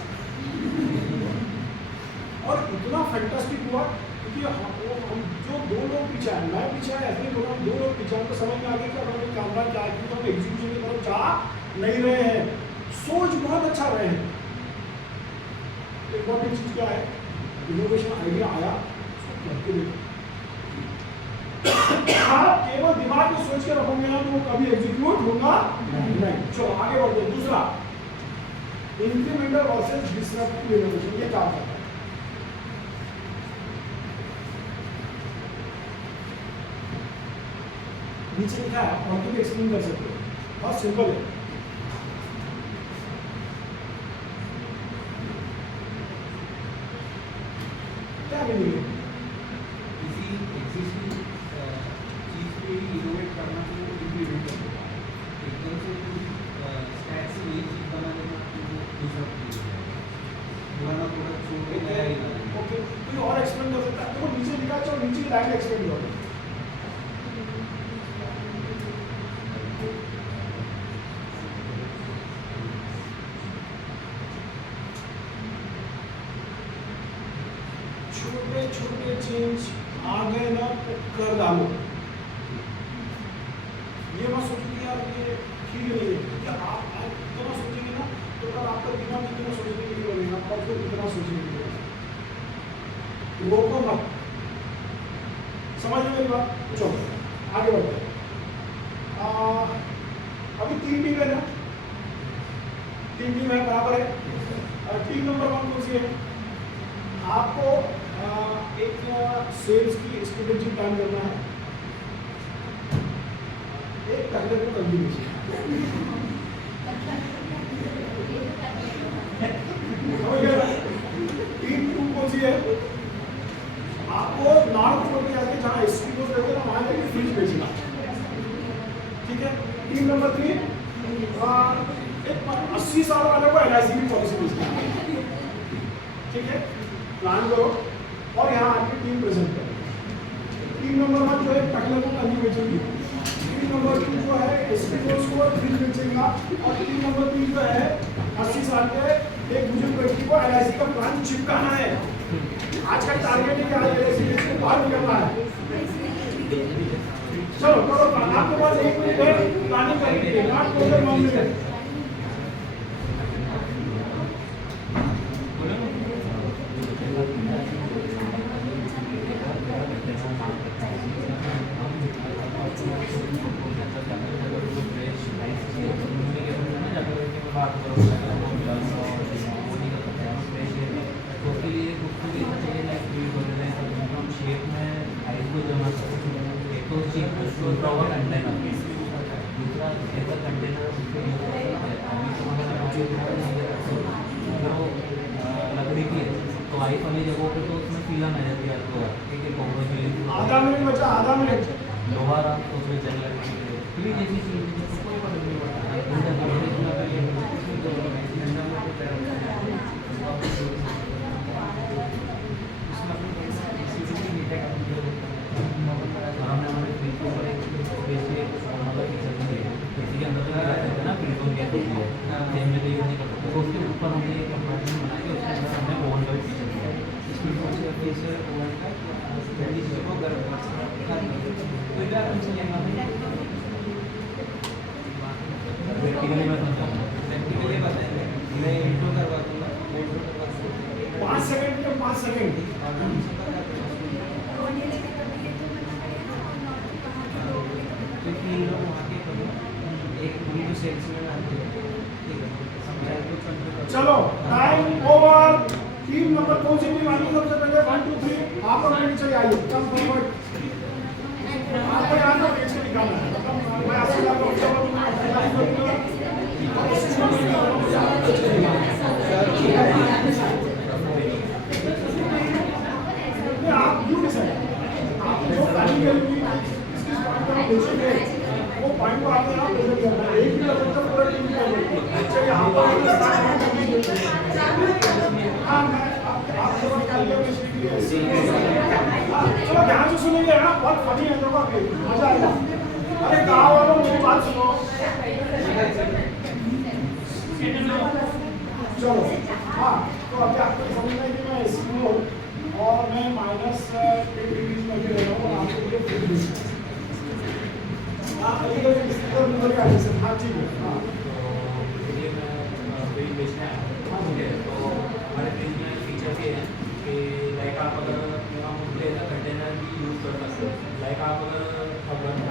और इतना फैंटास्टिक हुआ क्योंकि हम जो 2 लोग पीछे आए, मैं पीछे आया, ऐसे नहीं 2 लोग पीछे आए, तो समझ में आ गया कि हमारे कैमरा क्या है, क्योंकि हम एग्जीक्यूशन की तरफ जा नहीं रहे हैं, सोच बहुत अच्छा रहे हैं। इम्पोर्टेंट चीज़ क्या है, इनोवेशन आइडिया आया उसको करके देखो। आप केवल दिमाग में सोच के रखोगे ना तो वो कभी एग्जीक्यूट होगा नहीं। चलो आगे बढ़ते हैं। दूसरा, इंक्रीमेंटल वर्सेस डिसरप्टिव इनोवेशन, ये क्या होता है? नीचे लिखा है, और तुम एक्सप्लेन कर सकते हो, बहुत सिंपल है। क्या मीनिंग है? किसी एग्जिस्टिंग चीज़ को इनोवेट करना तो इम्प्लीमेंट कर देगा, एकदम से स्टैट से नई चीज़ बना देना तो दूसरा पुराना प्रोडक्ट छोड़ के नया ही बनाना। ओके, कोई और एक्सप्लेन कर सकता है? तो नीचे लिखा है, चलो नीचे की लाइन एक्सप्लेन करो। छोटे छोटे चेंज आ गए ना तो कर डालो। ये मत सोचो कि यार ये ठीक नहीं है, क्योंकि आप इतना सोचेंगे ना तो कल आपका दिमाग इतना सोचने के लिए लगेगा और फिर इतना सोचने के लिए रोको मत। समझ में मेरी बात? चलो आगे बढ़ते हैं। अभी 3 टीम है ना, 3 टीम है, बराबर है। टीम नंबर 1 कौन सी है? आपको एक सेल्स की स्ट्रेटेजी प्लान करना है, एक पहले को कंटिन्यूशन। टीम 2 कौन सी है? आपको नॉर्थ फ्लोर पे जाके जहाँ स्ट्रीट रहते हैं वहाँ जाके फ्रिज बेचना, ठीक है। टीम नंबर 3 एक 80 साल वाले को LIC की पॉलिसी बेचना, ठीक है। प्लान करो और यहाँ आके टीम प्रेजेंट करो। टीम नंबर 1 जो है पहले को कंजी बेचेगी, टीम नंबर 2 जो है स्ट्रीट को फ्रिज बेचेगा, और टीम नंबर 3 जो है 80 साल के एक बुजुर्ग व्यक्ति को LIC का प्लान चिपकाना है। आज का टारगेट है कि आज LIC से बाहर निकलना है। चलो करो, आपके पास 1 मिनट है प्लानिंग करने के लिए, नॉट मोर देन 1 मिनट। लकड़ी की है तो वाइफ वाली जगहों पे तो उसमें पीला नजर दिया तो ठीक है, आधा मिनट बचा, आधा मिनट। लोहा रहा तो उसमें जंग लगती है, पीली जैसी चीज तो कोई फर्क नहीं पड़ता। उसके ऊपर हमने एक कंपार्टमेंट बना के उसके अंदर हमने ओवन का फीचर दिया है। इसमें कौन सा फीचर ओवन का ठंडी चीज़ों को गर्म कर सकता है। तो इधर हम चलेंगे प्रैक्टिकली मैं समझाऊंगा, प्रैक्टिकली बताएंगे। मैं इंट्रो करवा दूंगा, इंट्रो करवा सकते हैं। 5 सेकंड क्योंकि इन लोग वहाँ के कभी एक पूरी जो सेल्समैन आते हैं ठीक है समझाए तो कंट्रोल चलो टाइम ओवर। टीम नंबर कौन सी टीम आई सबसे पहले 1 2 3 आप लोग नीचे आइए कम फॉरवर्ड। आपको यहाँ तो पीछे निकालना है मतलब मैं आपसे बात करूँगा आप क्यों डिसाइड आप जो प्लानिंग करेंगे किस पॉइंट पर पूछेंगे वो पॉइंट को आपने यहाँ प्रेजेंट करना है। एक भी कर सकते पूरा टीम कर सकते चलिए यहाँ पर हाँ मैं आप जब निकालिए चलो ध्यान से सुनेंगे ना बहुत फनी है देखो अभी मजा आएगा। अरे गाँव वालों मेरी बात सुनो चलो हाँ तो अभी आपको समझ में कि मैं स्कूल और मैं माइनस 10 डिग्री में ले रहा हूँ आपको ये 10 डिग्री हाँ ये हाँ ठीक है हाँ ये मैं फ्रिज बेचने आया हूँ ठीक है। तो हमारे फ्रिज में फीचर्स ये हैं कि लाइक आप अगर हम उसके कंटेनर भी यूज़ कर सकते हो। लाइक आप अगर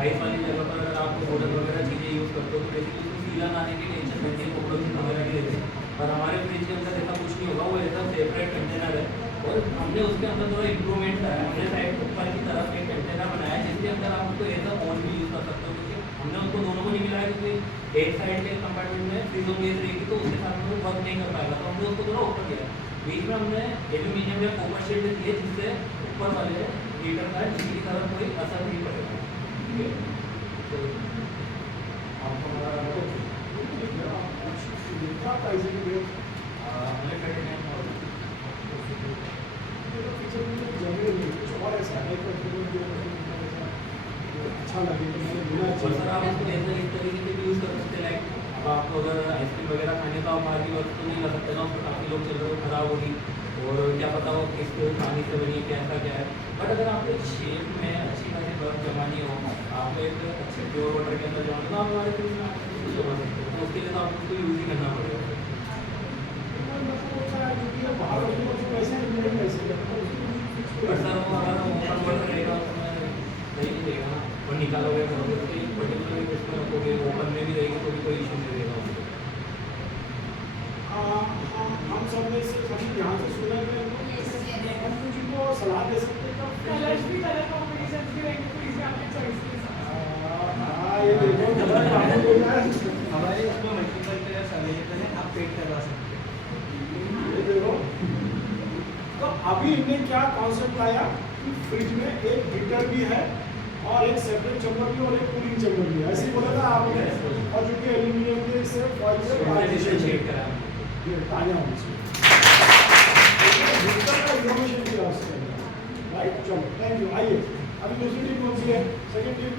आइस वाली जगह पर अगर आप सोडा वगैरह चीज़ें यूज़ करते हो तो बेसिकली उसको सीलन आने की टेंशन रहती है कोक्रोच वगैरह की रहती है। पर हमारे फ्रिज के अंदर ऐसा कुछ नहीं होगा वो ऐसा सेपरेट कंटेनर है और हमने उसके अंदर थोड़ा इम्प्रूवमेंट करा है। हमने साइड ऊपर की तरफ एक कंटेनर बनाया जिसके अंदर आप उसको ऐसा ऑन भी यूज़ कर सकते हो क्योंकि हमने उसको दोनों को नहीं मिलाया क्योंकि एक साइड के कंपार्टमेंट में फ्रीजो गैस रहेगी तो उसके साथ में वर्क नहीं कर पाएगा तो हमने उसको थोड़ा ऊपर किया। बीच में हमने एल्यूमिनियम या कॉपर शीट दी है जिससे ऊपर वाले हीटर का नीचे की तरफ कोई असर नहीं पड़ेगा ठीक है। तो आपको हमारा हमें करेंगे अच्छा लगे तो मैंने बोला और सर आप इसको ऐसे इस तरीके से भी यूज़ कर सकते हैं। लाइक अब आपको अगर आइसक्रीम वगैरह खाने तो आप बाहर की वस्तु तो नहीं ला सकते ना उसको काफ़ी लोग चल रहे हो खराब होगी और क्या पता वो किस पानी से बनी है कैसा क्या है। बट अगर आपको एक शेप में अच्छी खासी बर्फ जमानी हो आपको एक अच्छे प्योर वाटर के अंदर जमाना तो आप हमारे फ्रिज में जमा सकते हो तो उसके लिए तो आपको उसको यूज़ ही करना पड़ेगा। बट सर वो अगर ओपन वाटर रहेगा उसमें सही नहीं रहेगा ना और निकालोगे तो पर्टिकुलर उसमें रखोगे ओपन में भी रहेगी तो भी कोई इशू नहीं रहेगा उसको। हम सब में से सभी ध्यान से सुने हुए हम कुछ को सलाह दे सकते हैं कलर्स भी कलर कॉम्बिनेशन भी रहेंगे तो इसमें आपके चॉइस के साथ हाँ ये देखो कलर काफी हो जाए हमारे इसमें मल्टीपल कलर्स अवेलेबल है आप पेंट करवा सकते हैं। ये देखो तो अभी इन्हें क्या कॉन्सेप्ट आया कि फ्रिज में एक हीटर भी है और एक सेपरेट चैम्बर भी और एक कूलिंग चैम्बर भी है ऐसे ही बोला था आपने और जो कि एल्यूमिनियम के से फॉइल से डिफरेंशिएट करा ये ताजा होना चाहिए हीटर का इन्फॉर्मेशन दिया उसके अंदर राइट। चलो थैंक यू आइए अभी दूसरी टीम कौन सी है सेकंड टीम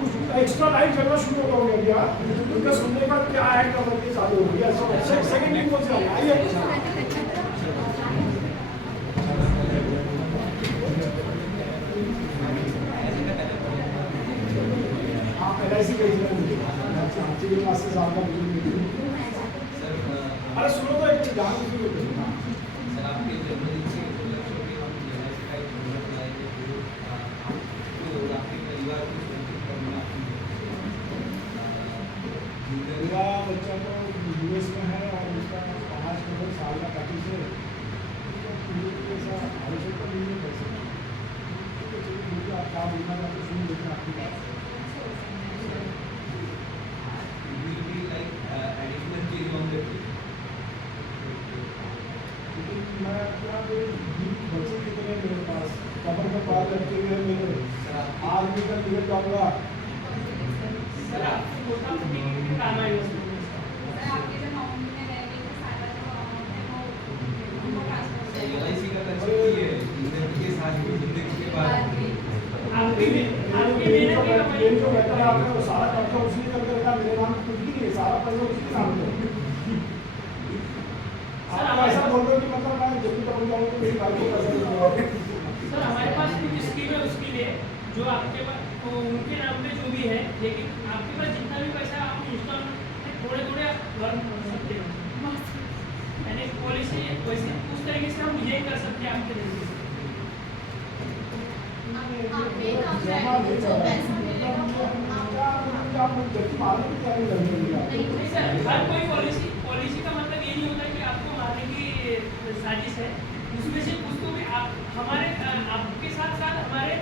कुछ एक्स्ट्रा लाइट चलना शुरू हो गया भैया उनका सुनने का क्या ऐड कर सकते चालू हो गया। सेकंड टीम कौन सी है आइए आप LIC का इतना क्लासेस आपका सर अरे सुनो तो एक गान सुनो सर आपके जन्मदिन से हम LIC का एक प्रोग्राम बनाएंगे जो आपके परिवार को सुरक्षित करना मेरा बच्चा तो US में है और उसका 5 साल का पैकेज है ऐसा आवश्यकता नहीं है पैसे तो चलिए मुझे आप क्या बोलना चाहते हैं सुन लेते हैं आपकी बात will be like additional change on the trip. लेकिन मैं क्या बच्चे कितने मेरे पास कमर में पार रखे हुए मेरे आर्मी का टिकट जाऊँगा सर आप मोटा मोटी के काम आएगा उसमें सर आपके जो नॉमिनी में रहेंगे तो सारा जो अमाउंट है वो हमको ट्रांसफर LIC का कंसेप्ट ये है जिंदगी के साथ ही जिंदगी के बाद आपकी मेहनत की कमाई ये जो बेटा है आपने वो सारा खर्चा उसी ने करके रखा मेरे नाम कुछ भी नहीं है सारा पैसा उसी के नाम पे आप ऐसा बोल रहे हो कि मतलब मैं जब भी पहुंच जाऊँ तो मेरी बाइक को पैसा दूंगा सर हमारे पास कुछ स्कीम है उसके लिए जो आपके पास तो उनके नाम पे जो भी है लेकिन आपके पास जितना भी पैसा आप इंस्टॉलमेंट में थोड़े थोड़े आप भर सकते हो यानी पॉलिसी वैसे उस तरीके से हम ये कर सकते हैं आपके तरीके से आपके नाम पे आएगी, जो पैसा मिलेगा वो आप जबकि मारने की तैयारी कर रही हैं। नहीं सर, हर कोई पॉलिसी का मतलब ये नहीं होता कि आपको मारने की साजिश है। उसमें से कुछ तो भी आप हमारे आपके साथ साथ हमारे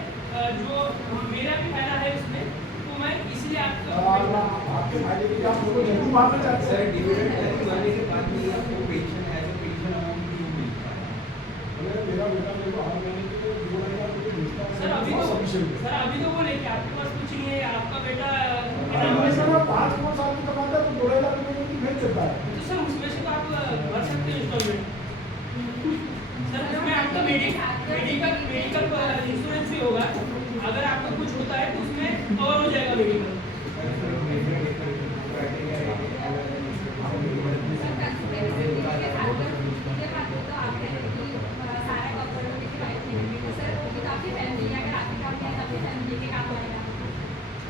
जो मेरा भी फायदा है उसमें, तो मैं इसलिए आपके फायदे के लिए आप लोगों को जरूर मारना चाहते सर हैं। डिविडेंड करने के बाद भी आपको pension as a pension amount क्यों मिलता है? अगर मेरा बेटा मेरे को हर महीने के लिए 2 महीने का मुझे भेजता है, सर अभी बहुत तो sufficient है। सर अभी तो वो लेके आपके पास कुछ नहीं है, आपका बेटा अगर हमेशा ना 5 साल की कमाता है तो 2 लाख रुपए की भेज देता है। तो सर उसमें से तो आप भर सकते हैं इंस्टॉलमेंट। सर उसमें आपका मेडिकल इंश्योरेंस भी होगा, अगर आपको कुछ होता है तो उसमें कवर हो जाएगा मेडिकल।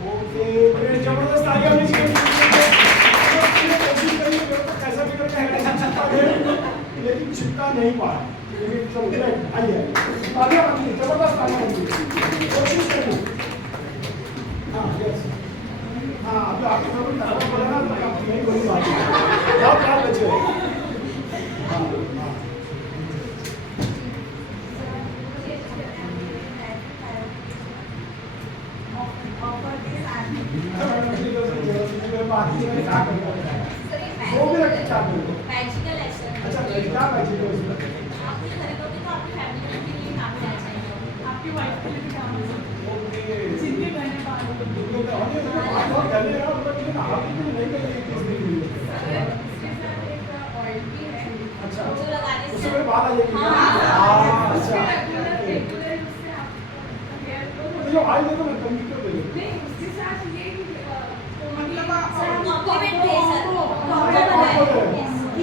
ओके, फिर जबरदस्त तालियां होनी चाहिए। कोशिश करिए मेरे को कैसा भी करके हेडलाइन चिपका दे, लेकिन चिपका नहीं पाया। लेकिन चलो राइट, आइए तालियां बंदी, जबरदस्त तालियां बंदी, कोशिश करिए। हाँ यस, हाँ अभी आपके घर में तकवा बोला ना तो आप नहीं बोली बात है। बहुत बात बचे हाँ हाँ मैजिकल एक्शन अच्छा क्या मैजिक है उसमें? आपने खरीदोगे तो आपकी फैमिली के लिए काम में आ जाएगा, आपकी वाइफ के लिए भी काम आ जाएगा, ओके जिनके बहने बाल तो हमने इसको बात बहुत कर लिया और लेकिन आपकी तो नहीं कर रही किस दिन इसके साथ एक ऑयल भी है अच्छा जो लगाने उससे से मेरे बाल आ जाएंगे हाँ, अच्छा रेगुलर उससे आपका हेयर ग्रो हो तो जो ऑयल देखो मैं कंप्यूटर पे देखो नहीं उसके साथ ये मतलब आप कॉम्प्लीमेंट है सर,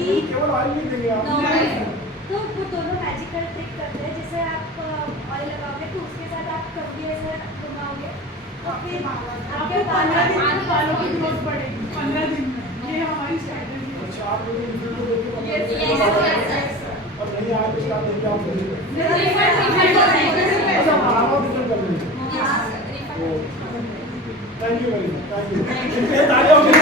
ये केवल ऑयल नहीं देंगे आप तो वो दोनों मैजिकल ट्रिक करते हैं, जैसे आप ऑयल लगाओगे तो उसके साथ आप कभी ऐसा घुमाओगे तो फिर आपके 15 दिन में बालों की ग्रोथ ग्रोथ बढ़ेगी 15 दिन में। ये हमारी स्ट्रैटेजी है। अच्छा आप लोग वीडियो को देख के Yes, और नहीं आए तो आप देंगे आप करेंगे रिफंड अच्छा आप रिटर्न कर देंगे thank you very much thank you इनके तालियां होंगी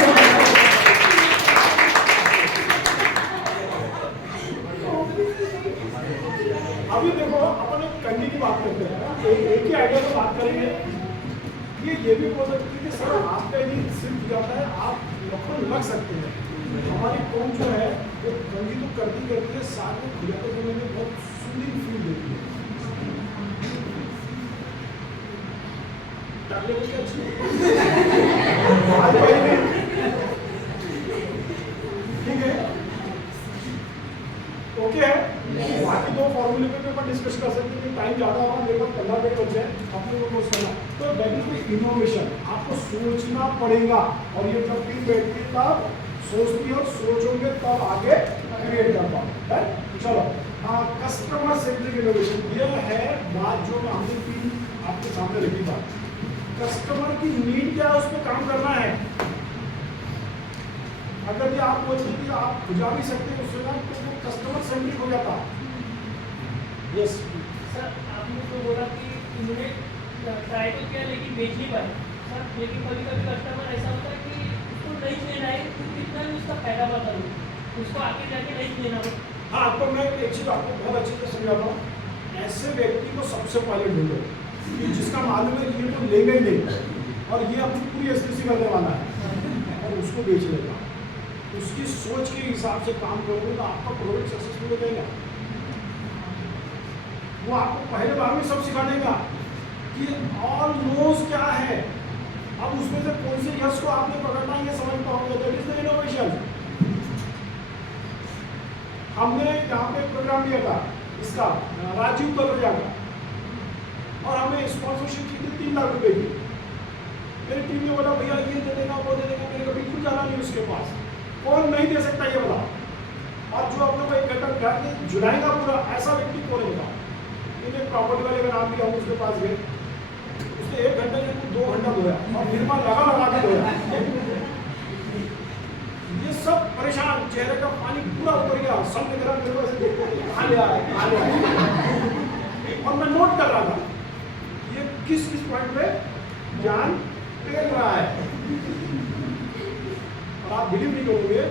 अभी देखो अपन एक कंडी की बात करते हैं एक ही आइडिया की बात करेंगे ये भी बोल सकते हैं कि सर आपका यदि सिर्फ जाता है आप लखन लग सकते हैं हमारी कौन जो है वो कंडी तो करती है साथ में खुलाते समय में बहुत सुंदर फील देती है डालने को क्या ठीक है ओके है बाकी दो फॉर्मूले पे अपन डिस्कस कर सकते हैं कि टाइम ज़्यादा होगा मेरे पास 15 मिनट बचे हैं अपने को नोट करना तो दैट इज द इनोवेशन आपको सोचना पड़ेगा और ये जब टीम बैठती है तब सोचती और सोचोगे तब आगे क्रिएट कर पाओ चलो कस्टमर सेंट्रिक इनोवेशन ये है बात जो हमने टीम आपके सामने रखी बात कस्टमर की नीड क्या है उस पर काम करना है अगर ये आप बोलते कि आप बुझा भी सकते हैं उससे ना तो वो कस्टमर सेंट्रिक हो जाता यस सर आपने तो बोला कि उन्होंने ट्राई तो किया लेकिन बेच नहीं पाए सर लेकिन कभी कभी कस्टमर ऐसा होता है कि उसको नहीं लेना है तो कितना भी उसका फायदा बता दो उसको आगे जाके नहीं लेना हो हाँ तो मैं एक चीज़ आपको बहुत अच्छे से समझाता हूँ ऐसे व्यक्ति को सबसे पहले ढूंढो कि जिसका मालूम है कि ये तो लेंगे ही नहीं और ये अपनी पूरी एसपीसी करने वाला है और उसको बेच लेगा उसकी सोच के हिसाब से काम करोगे तो आपका प्रोडक्ट सक्सेसफुल हो जाएगा वो आपको पहले बार में सब सिखा देगा कि ऑल नोज क्या है अब उसमें से कौन से यस को आपने पकड़ना ये समझ पाओगे दैट इज द इनोवेशन हमने यहाँ पे प्रोग्राम लिया था इसका राजीव कलरिया का और हमें स्पॉन्सरशिप की थी 3 लाख रुपए की मेरी टीम ने बोला भैया ये दे देगा वो दे देगा मेरे को बिल्कुल जाना नहीं उसके पास कौन नहीं दे सकता ये बताओ और जो अपने को 1 घंटा बिठा के जुड़ाएगा पूरा ऐसा व्यक्ति कौन है बताओ इन्हें प्रॉपर्टी वाले का नाम लिया उसके पास गए उसने 1 घंटे में 2 घंटा धोया और निर्मा लगा के धोया ये सब परेशान चेहरे का पानी पूरा उतर गया सब निकला मेरे को ऐसे देखते कहाँ ले आया और मैं नोट कर रहा था ये किस पॉइंट पे ज्ञान टेल रहा है। और आप बिलीव नहीं करोगे,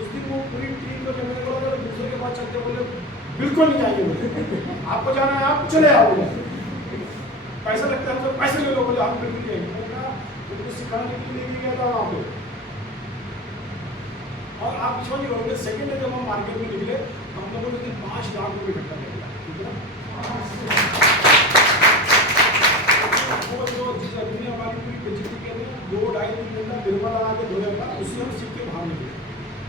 उस दिन वो पूरी टीम को जब मैंने बोला था दूसरे के बाद चलते, बोले बिल्कुल नहीं जाएंगे, बोले आपको जाना है आप चले आओ, बोले पैसा लगता है तो पैसे ले लो, बोले आप बिल्कुल नहीं आएंगे। मैंने कहा बिल्कुल सिखाने के लिए नहीं गया था वहाँ पे। और आप विश्वास नहीं करोगे, सेकंड डे जब हम मार्केट में निकले हम लोगों ने 5 लाख रुपये इकट्ठा कर लिया, ठीक है ना। वो जो चीज़ अभी हमारी पूरी बेइज्जती के लिए 2-2.5 दिन का बिल्कुल लगा के धोया था, उसी हम सीख के बाहर निकले।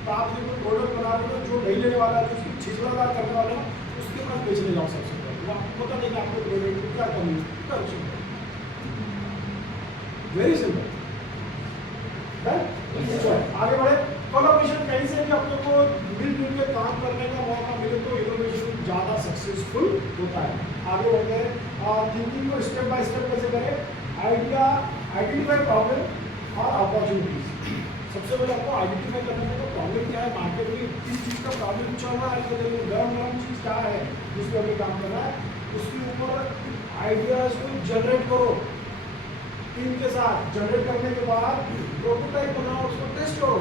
तो आप जो प्रोडक्ट बना रहे हो, जो नहीं लेने वाला है, उसकी छिछलादार करने वाला है, उसके पास बेचने जाओ सबसे पहले। वो आपको पता नहीं कि आपको प्रोडक्ट में क्या कमी है, क्या अच्छी है। Very simple. आगे बढ़े। कोलैबोरेशन कहीं से भी अपने को मिलजुल के काम करने का मौका मिले तो इनोवेशन ज़्यादा सक्सेसफुल होता है। आगे बढ़ते हैं और थिंकिंग को स्टेप बाय स्टेप कैसे करें। आइडेंटिफाई प्रॉब्लम और अपॉर्चुनिटीज। सबसे पहले आपको आइडेंटिफाई करना है प्रॉब्लम क्या है, मार्केट में किस चीज़ का प्रॉब्लम चल रहा है, गरम चीज़ क्या है जिस पर हमें काम करना है, उसके ऊपर आइडियाज को जनरेट करो टीम के साथ। जनरेट करने के बाद प्रोटोटाइप बनाओ, उसको टेस्ट करो,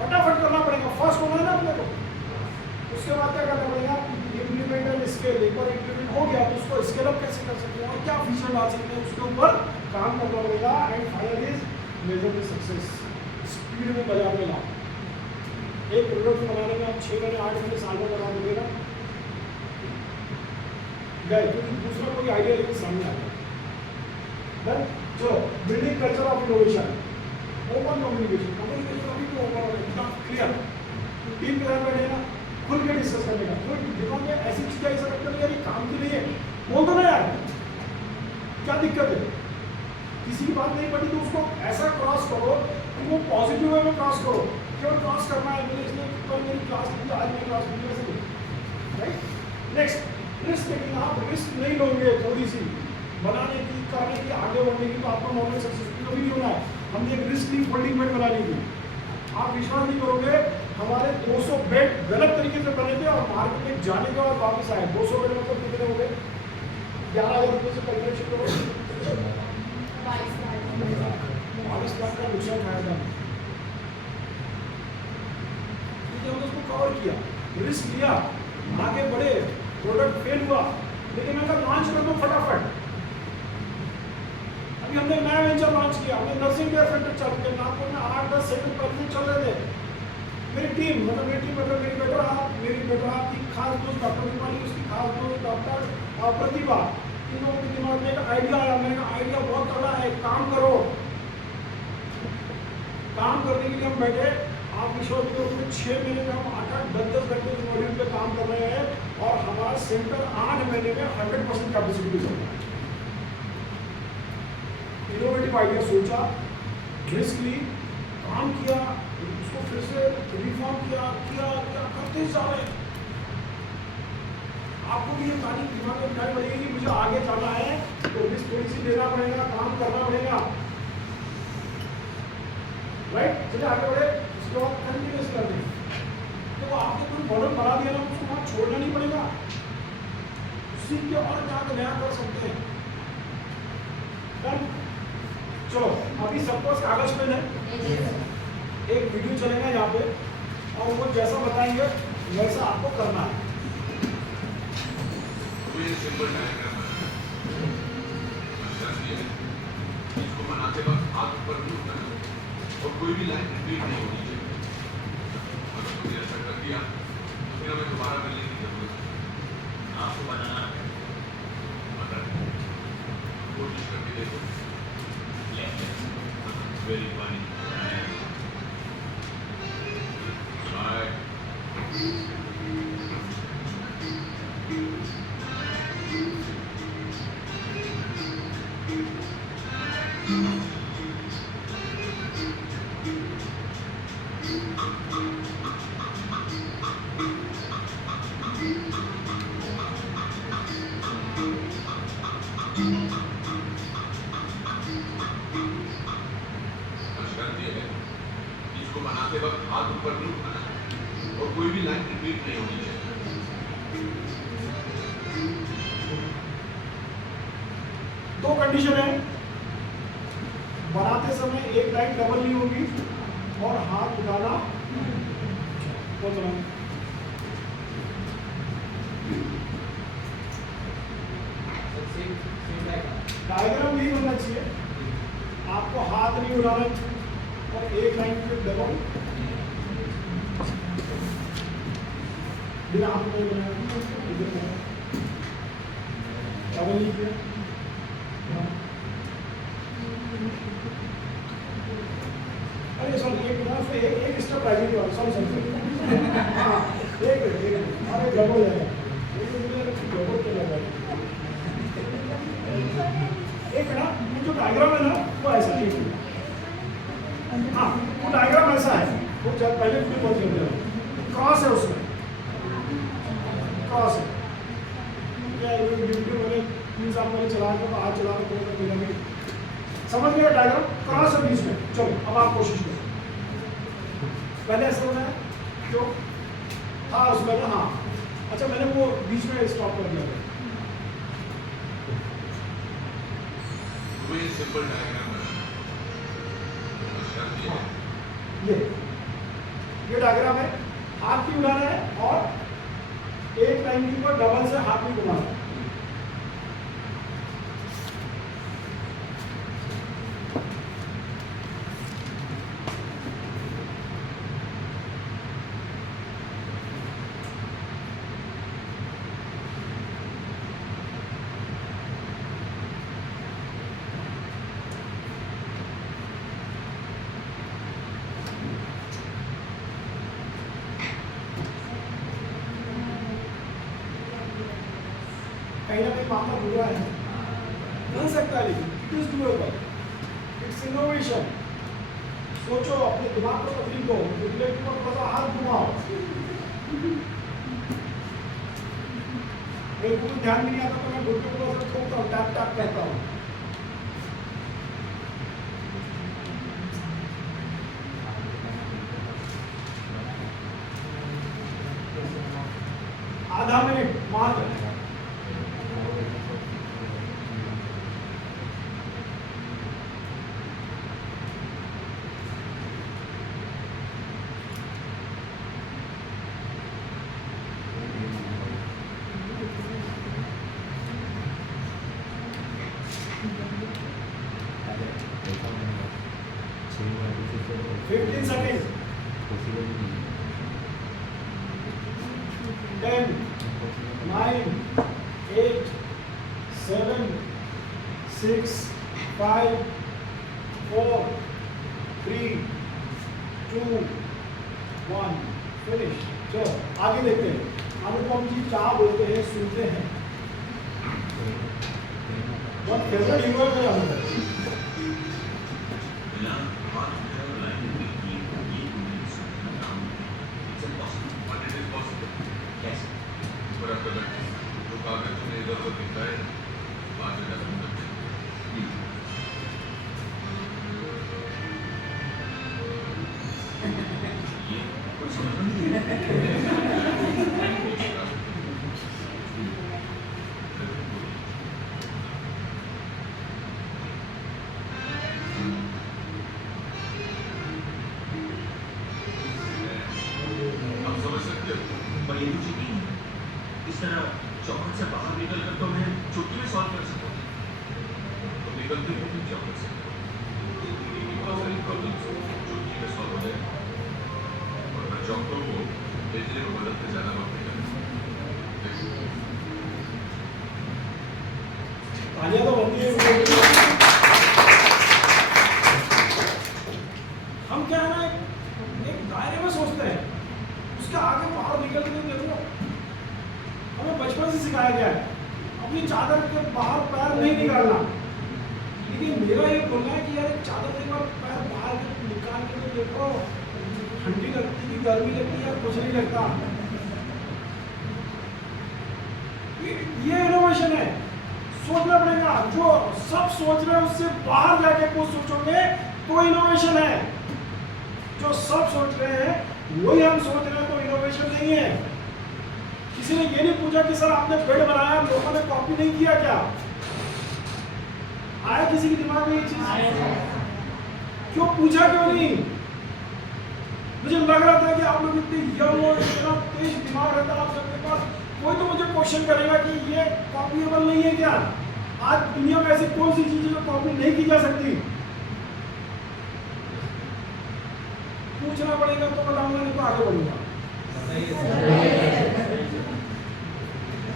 फटाफट करना पड़ेगा, फर्स्ट होना है ना अपने को। उसके बाद क्या करना पड़ेगा, इम्प्लीमेंट एंड स्केल। एक बार इम्प्लीमेंट हो गया तो उसको स्केल अप कैसे कर सकते हैं और क्या फीचर डाल सकते हैं, उसके ऊपर काम करना पड़ेगा। And final is measure the success. Speed में बाजार में लाओ। एक प्रोडक्ट बनाने में आप 6 महीने 8 महीने साल में बना दोगे ना गए, क्योंकि दूसरा कोई आइडिया लेके सामने आ गया। देन चलो building culture of innovation. Open communication अभी तो ओपन हो गया, क्लियर। टीम के साथ बैठे ना, खुल के डिस्कस करने का। कोई दिमाग में ऐसी चीज़ ऐसा लगता नहीं यार ये काम के लिए बोल दो ना यार, क्या दिक्कत है। किसी की बात नहीं पड़ी तो उसको ऐसा क्रॉस करो कि वो पॉजिटिव वे में क्रॉस करो। केवल क्रॉस करना है, मुझे इसलिए कल मेरी क्लास थी आज मेरी क्लास थी, ऐसे नहीं, राइट। Next risk taking. आप रिस्क नहीं लोगे थोड़ी सी बनाने की, करने की, आगे बढ़ने की, तो आपका मॉडल सक्सेसफुल कभी नहीं होना है। हमने एक रिस्क ली फोल्डिंग बेड बना ली थी, आप विश्वास नहीं करोगे हमारे 200 बेड गलत तरीके से बने थे और मार्केट में जाने के बाद वापस आए। 200 बेड मतलब कितने हो गए, 11,000 रुपये से कैलकुलेशन करो, 22 लाख का नुकसान खाया था। हमने उसको कवर किया, रिस्क लिया, आगे बढ़े, प्रोडक्ट फेल हुआ, लेकिन अगर लॉन्च कर दो फटाफट। अभी हमने नया वेंचर लॉन्च किया, हमने नर्सिंग केयर सेंटर चालू किया, नागपुर में 8-10 सेकंड पहले चल रहे थे। मेरी टीम मतलब मेरी बेटा की खास दोस्त डॉक्टर दीपाली, उसकी खास दोस्त डॉक्टर प्रतिभा, इन लोगों के दिमाग में एक आइडिया आया। मैंने कहा आइडिया बहुत तगड़ा है, काम करो। काम करने के लिए हम बैठे, आप विश्वास करोगे 6 महीने में हम 8-8, 10-10 घंटे इस मॉड्यूल पे काम कर रहे हैं और हमारा सेंटर 8 महीने में 100% कैपेसिटी पे चल रहा है। इनोवेटिव आइडिया सोचा, रिस्क ली, काम किया, उसको फिर से रिफॉर्म किया करते जा रहे हैं। आपको भी ये तारीफ दिमाग में बिठानी पड़ेगी कि मुझे आगे जाना है तो रिस्क थोड़ी सी लेना पड़ेगा, काम करना पड़ेगा, राइट। चलिए आगे बढ़े। उसके बाद कंटिन्यूस करना। तो वो आपने कोई मॉडल बना दिया ना, उसको वहाँ छोड़ना नहीं पड़ेगा, सीख के और क्या नया कर सकते हैं। चलो अभी सबको कागज पेन है, एक वीडियो चलेगा यहाँ पे और वो जैसा बताएंगे वैसा आपको करना है। सिंपल डायग्राम है, इसको बनाते वक्त हाथ ऊपर नहीं उठाना और कोई भी लाइन रिपीट नहीं होनी चाहिए। अगर तुमने ऐसा कर दिया तो फिर हमें दोबारा मिलने की जरूरत है। आपको बनाना कोशिश करके देखो। Very funny. इसको बनाते वक्त हाथ ऊपर नहीं उठाना और कोई भी लाइन रिपीट नहीं होनी चाहिए। दो कंडीशन है, बनाते समय एक लाइन डबल नहीं होगी और हाथ उठाना डायग्राम यही होना चाहिए, आपको हाथ नहीं उठाना और एक लाइन पे डबल बिना हाथ में बनाया डबल नहीं किया। अरे सॉरी एक स्टेप आगे की सॉरी एक अरे गड़बड़ है गड़बड़ क्या लगा एक ना वो जो डायग्राम है ना वो ऐसा नहीं है। हाँ वो डायग्राम ऐसा है, वो जब पहले पूरी बहुत करते हैं क्रॉस है, उसमें क्रॉस है क्या वीडियो मैंने 3 साल पहले चला तो आज चला तो समझ गया डायग्राम क्रॉस है बीच में। चलो अब आप कोशिश करो, पहले ऐसा होना है जो था उसमें ना। हाँ अच्छा मैंने वो बीच में स्टॉप कर दिया था। वही सिंपल डायग्राम है, ये डायग्राम है, हाथ भी उठाना है और एक लाइन के ऊपर डबल से हाथ भी घुमाना है। कहीं ना कहीं मामला बुरा है, बन सकता है लेकिन it is doable, it's innovation. सोचो अपने दिमाग को तकलीफ दो, रिफ्लेक्ट को थोड़ा सा हाथ घुमाओ, मेरे को ध्यान नहीं आता तो मैं घुटने को थोड़ा सा ठोकता हूँ, टैप टैप करता हूँ। आधा मिनट मात्र। आगे देखते हैं अनुपम जी क्या बोलते हैं, सुनते हैं। बहुत फेवरेट हीरो है मेरा अनुपम। इस तरह चौकट से बाहर निकल कर तो मैं चुटकी में सॉल्व कर सकता हूँ, तो निकलते हुए भी क्या कर सकता हूँ, बहुत सारी प्रॉब्लम्स चुटकी में सॉल्व हो जाए और मैं चौकों को भेजने में मदद से ज़्यादा वक्त निकल। तालियां तो बनती है। हम क्या है ना एक दायरे में सोचते हैं, उसके आगे बाहर निकल के देखो। हमें बचपन से सिखाया गया है अपनी चादर के बाहर पैर नहीं निकालना, लेकिन मेरा ये बोलना है कि यार चादर के बाद पैर बाहर निकाल के तो देखो, ठंडी लगती है, गर्मी लगती है, कुछ नहीं लगता। ये इनोवेशन है, सोचना पड़ेगा। जो सब सोच रहे हैं उससे बाहर जाके कुछ सोचोगे तो इनोवेशन है। जो सब सोच रहे हैं वही हम सोच रहे हैं तो इनोवेशन नहीं है। किसी ने ये नहीं पूछा कि सर आपने बेड बनाया, लोगों ने कॉपी नहीं किया क्या? आया किसी के दिमाग में ये चीज? आया। क्यों पूछा क्यों नहीं? मुझे लग रहा था कि आप लोग इतने यंग और इतना तेज दिमाग रहता है आप सबके पास, कोई तो मुझे क्वेश्चन करेगा कि ये कॉपीएबल नहीं है क्या? आज दुनिया में ऐसी कौन सी चीजें जो कॉपी नहीं की जा सकती? पूछना पड़ेगा तो बताऊंगा, नहीं तो आगे बढ़ूंगा।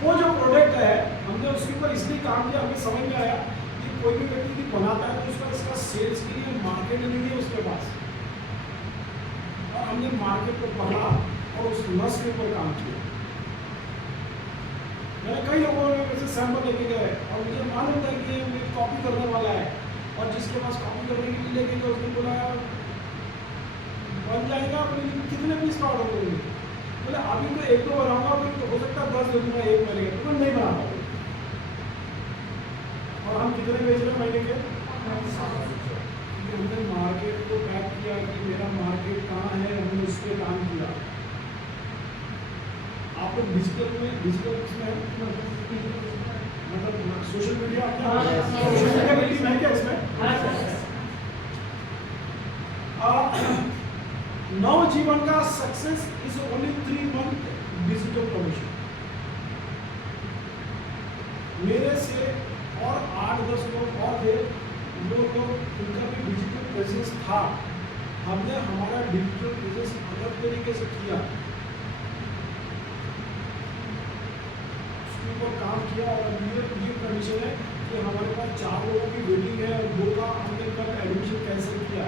वो जो प्रोडक्ट है हमने उसके ऊपर इसलिए काम किया, हमें समझ में आया कि कोई भी व्यक्ति बनाता है तो उसका इसका सेल्स के लिए मार्केट नहीं है उसके पास, और हमने मार्केट को पढ़ा और उस नस के ऊपर काम किया। मैंने कई लोगों ने वैसे सैंपल लेके गए और मुझे मालूम था कि ये कॉपी करने वाला है, और जिसके पास कॉपी करने के लिए लेके गए उसने बोला बन जाएगा, अपने कितने पीस का ऑर्डर करेंगे? बोले अभी तो एक दो बनाऊंगा, फिर तो हो सकता है 10 दे दूंगा एक महीने का, तो नहीं बना पाओगे। और हम कितने बेच रहे हैं महीने के? हमने मार्केट को ट्रैक किया कि मेरा मार्केट कहाँ है, हमने उस पर काम किया। आप लोग डिजिटल मतलब सोशल मीडिया सोशल मीडिया की टीम है क्या इसमें? नवजीवन का success is only 3 month digital promotion. मेरे से और 8-10 लोग और थे, लोग उनका भी डिजिटल प्रेजेंस था। हमने हमारा डिजिटल प्रेजेंस अलग तरीके से किया, उसके ऊपर काम किया, और ये कंडीशन है कि हमारे पास 4 लोगों की वेटिंग है और 2 का हमने कल एडमिशन कैंसिल किया।